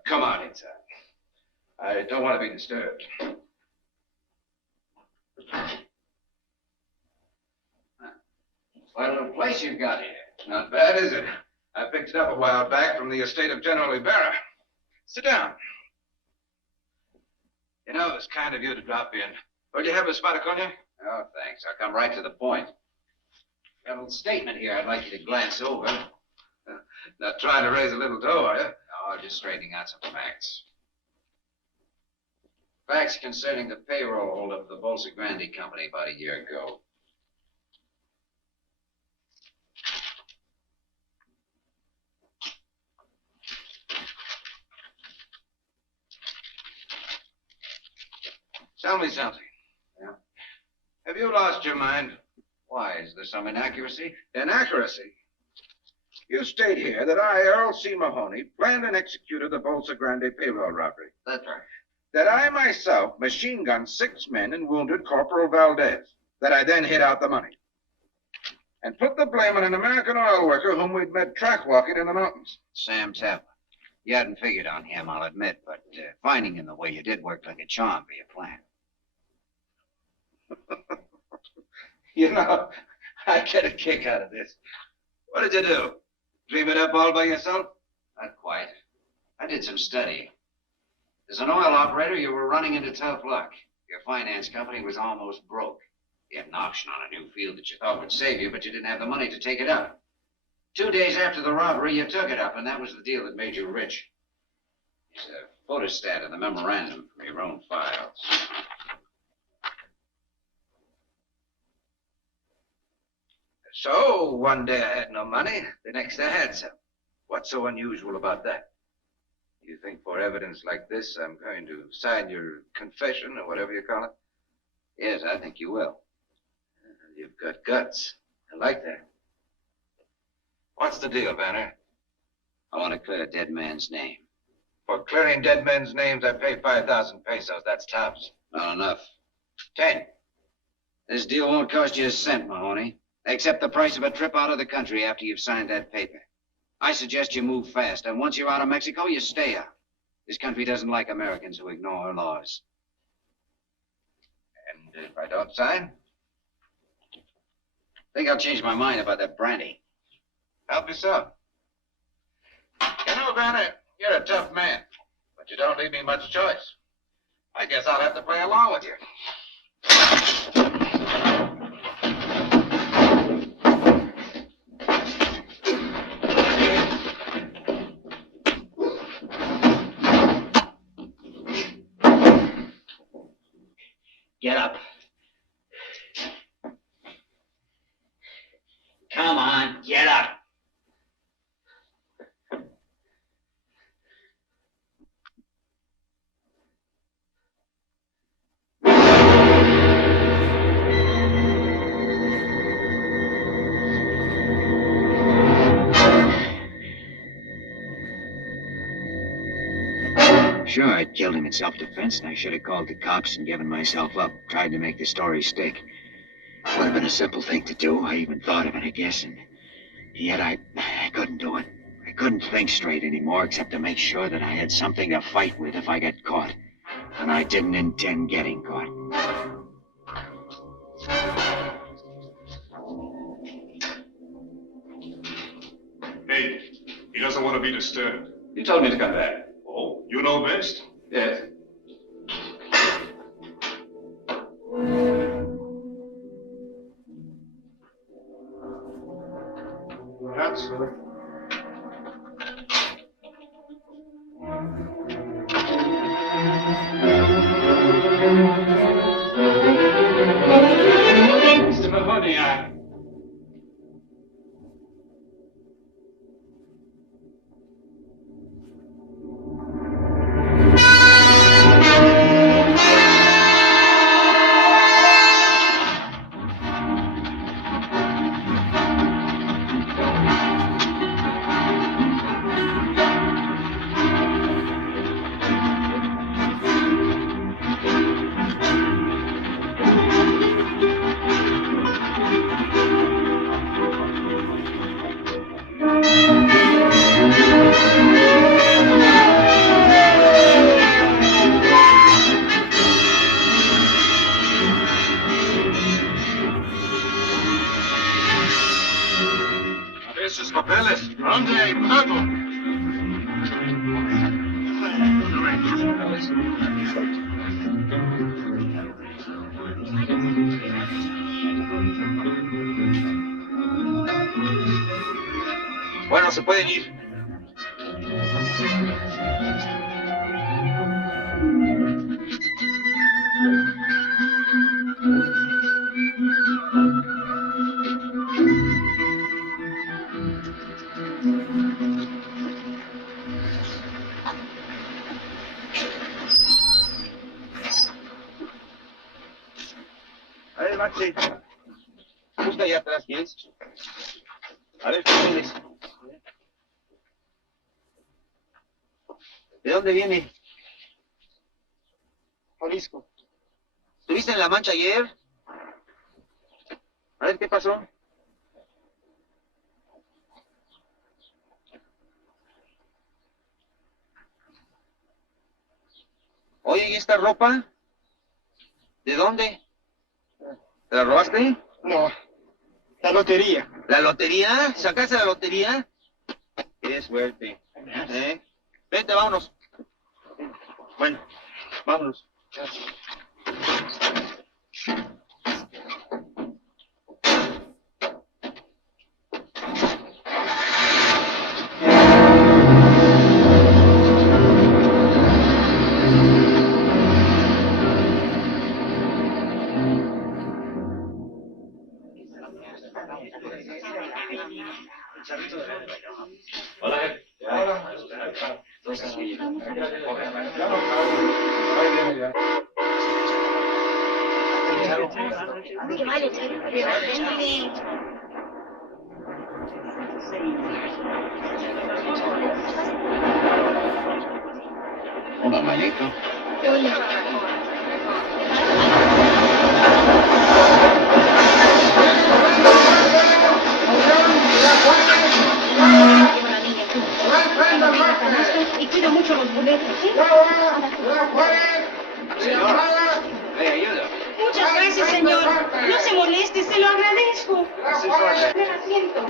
Come on inside. I don't want to be disturbed. What a little place you've got here. Not bad, is it? I picked it up a while back from the estate of General Ibarra. Sit down. You know, it's kind of you to drop in. Will you have a spot of cognac? Oh, thanks. I'll come right to the point. Got a little statement here I'd like you to glance over. Not trying to raise a little dough, are you? No, just straightening out some facts. Facts concerning the payroll hold of the Bolsa Grande company about a year ago. Tell me something. Yeah? Have you lost your mind? Why, is there some inaccuracy? Inaccuracy? You state here that I, Earl C. Mahoney, planned and executed the Bolsa Grande payroll robbery. That's right. That I myself machine-gunned 6 men and wounded Corporal Valdez. That I then hid out the money. And put the blame on an American oil worker whom we'd met track-walking in the mountains. Sam Tapper. You hadn't figured on him, I'll admit, but finding him the way you did worked like a charm for your plan. You know, I get a kick out of this. What did you do? Dream it up all by yourself? Not quite. I did some studying. As an oil operator, you were running into tough luck. Your finance company was almost broke. You had an option on a new field that you thought would save you, but you didn't have the money to take it up. 2 days after the robbery, you took it up, and that was the deal that made you rich. There's a photostat in the memorandum from your own files. So, one day I had no money, the next I had some. What's so unusual about that? You think for evidence like this, I'm going to sign your confession or whatever you call it? Yes, I think you will. You've got guts. I like that. What's the deal, Banner? I want to clear a dead man's name. For clearing dead men's names, I pay 5,000 pesos. That's tops. Not enough. 10. This deal won't cost you a cent, Mahoney. Except the price of a trip out of the country after you've signed that paper. I suggest you move fast, and once you're out of Mexico, you stay out. This country doesn't like Americans who ignore her laws. And if I don't sign? I think I'll change my mind about that brandy. Help yourself. You know, Banner, you're a tough man, but you don't leave me much choice. I guess I'll have to play along with you. Get up. Come on, get up. Sure, I'd killed him in self-defense, and I should have called the cops and given myself up, tried to make the story stick. Would have been a simple thing to do. I even thought of it, I guess, and yet I couldn't do it. I couldn't think straight anymore, except to make sure that I had something to fight with if I got caught. And I didn't intend getting caught. Hey, he doesn't want to be disturbed. You told me to come back. Oh, you know best? Yes. Grazie. Mr. Mahoney, Esos papeles. ¿Dónde? Pago. Bueno, se pueden ir. A ver, Maxi. Busca allá atrás, ¿quieres? A ver, papeles. ¿De dónde viene? Jalisco. ¿Estuviste en La Mancha ayer? A ver, ¿qué pasó? Oye, ¿y esta ropa? ¿De dónde? ¿Te la robaste? No, la lotería. ¿La lotería? ¿Sacaste la lotería? Qué suerte. ¿Eh? Vente, vámonos. Bueno, vámonos. Hola, jefe. Hola, manito. Y cuida mucho los boletos, ¿sí? Le ayudo. Muchas gracias, señor. No se moleste, se lo agradezco. Ven asiento.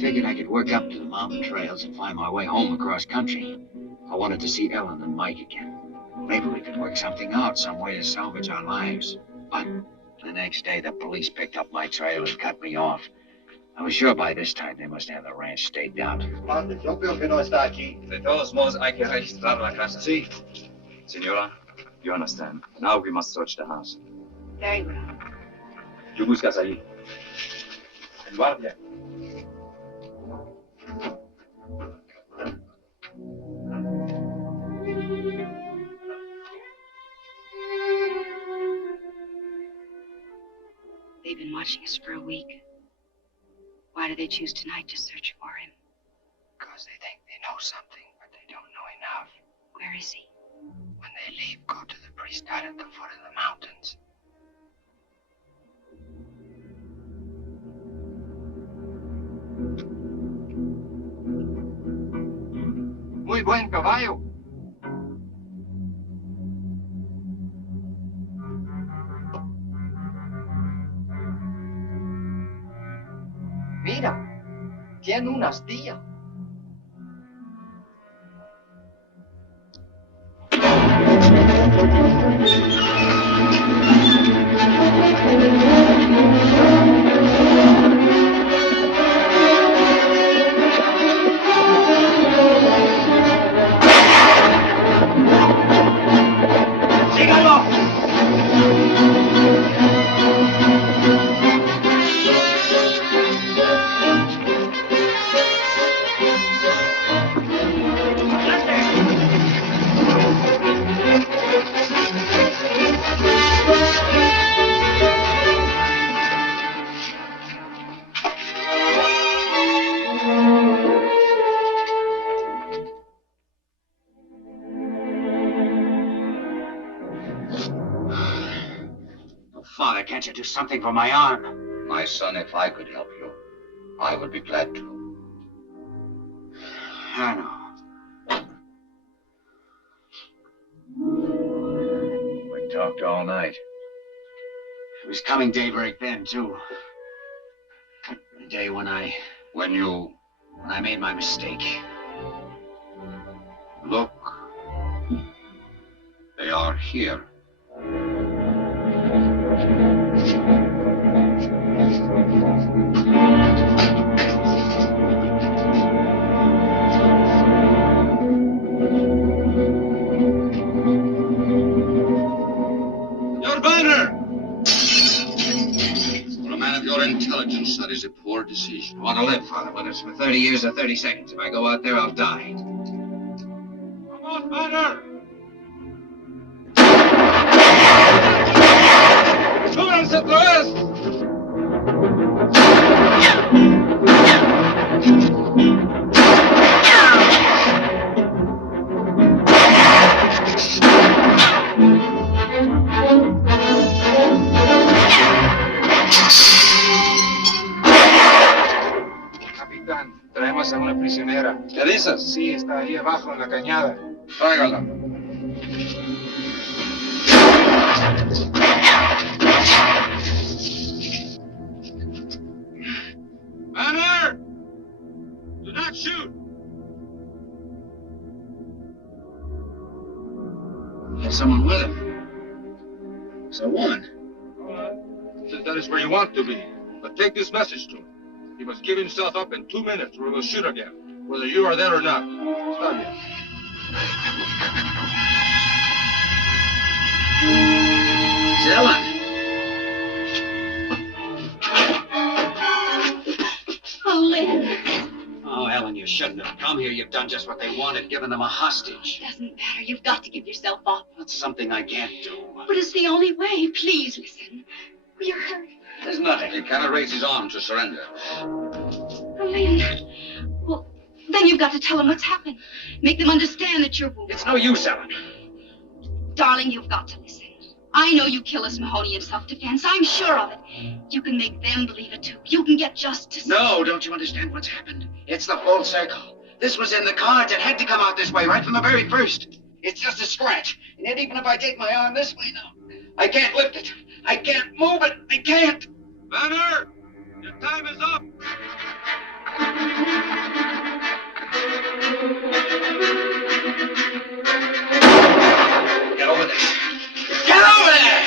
Figured I could work up to the mountain trails and find my way home across country. I wanted to see Ellen and Mike again. Maybe we could work something out, some way to salvage our lives. But the next day, the police picked up my trail and cut me off. I was sure by this time they must have the ranch staked out. Yo creo que no está aquí. De todos modos, hay que registrar la casa. Sí. Senora, you understand. Now we must search the house. Very well. ¿Qué buscas ahí? El guardia. They've been watching us for a week. Why do they choose tonight to search for him? Because they think they know something, but they don't know enough. Where is he? When they leave, go to the priest hut at the foot of the mountains. Muy buen caballo. Mira, tiene una astilla. Father, can't you do something for my arm? My son, if I could help you, I would be glad to. I know. We talked all night. It was coming daybreak then, too. The day when I made my mistake. Look. They are here. Your banner! For a man of your intelligence, that is a poor decision. I want to live, Father, whether it's for 30 years or 30 seconds. If I go out there, I'll die. Come on, banner! ¡Súbanse otra vez! Capitán, traemos a una prisionera. ¿Teresa? Sí, está ahí abajo en la cañada. Tráigala. Banner! Do not shoot! There's someone with him. It's a woman. That is where you want to be. But take this message to him. He must give himself up in 2 minutes or we will shoot again, whether you are there or not. Está bien. Ellen. Oh, Lynn. Oh, Ellen, you shouldn't have come here. You've done just what they wanted, given them a hostage. Doesn't matter. You've got to give yourself up. That's something I can't do. But it's the only way. Please listen. You're hurt. There's nothing. He cannot raise his arm to surrender. Oh, Lynn. Well, then you've got to tell them what's happened. Make them understand that you're wounded. It's no use, Ellen. Darling, you've got to listen. I know you kill us Mahoney in self-defense. I'm sure of it. You can make them believe it, too. You can get justice. No, don't you understand what's happened? It's the full circle. This was in the cards. It had to come out this way right from the very first. It's just a scratch. And yet, even if I take my arm this way now, I can't lift it. I can't move it. I can't. Banner! Your time is up! Get over there. Get over there!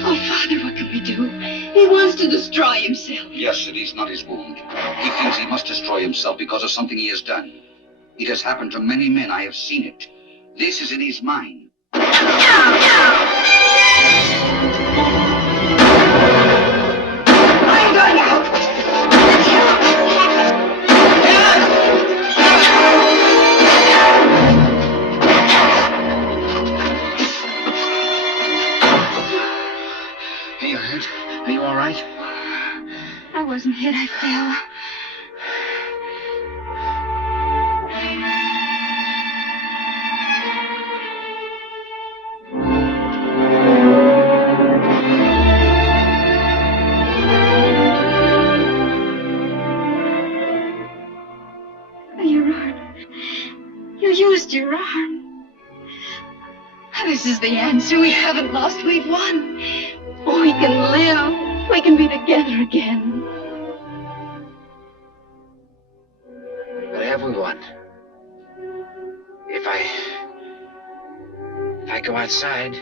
Oh, Father, what can we do? He wants to destroy himself. Yes, it is not his wound. He thinks he must destroy himself because of something he has done. It has happened to many men. I have seen it. This is in his mind. I'm going out. Are you hurt? Are you all right? I wasn't hit. I fell. Your arm. This is the answer. We haven't lost. We've won. We can live. We can be together again. But have we won? If I go outside.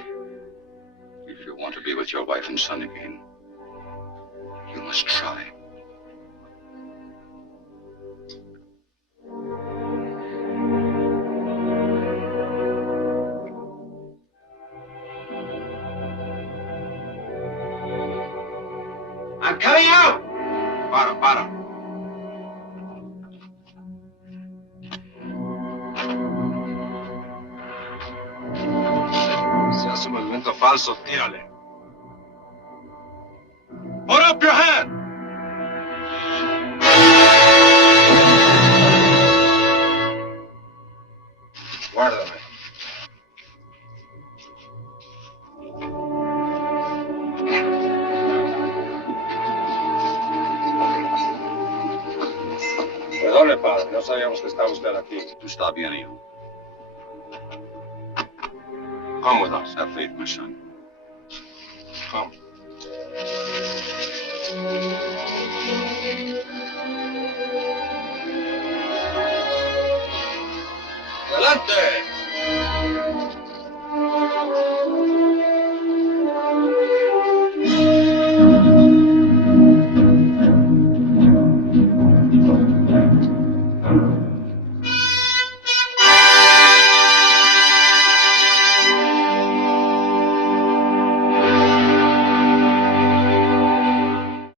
If you want to be with your wife and son again, you must try. I'm coming out! Para. Si hace un movimiento falso, tírale. Put up your hand! Guárdame. Perdone, padre, no sabíamos que estaba usted aquí. Tú estás bien, hijo. Come with us. Have faith, my son. Come. Adelante!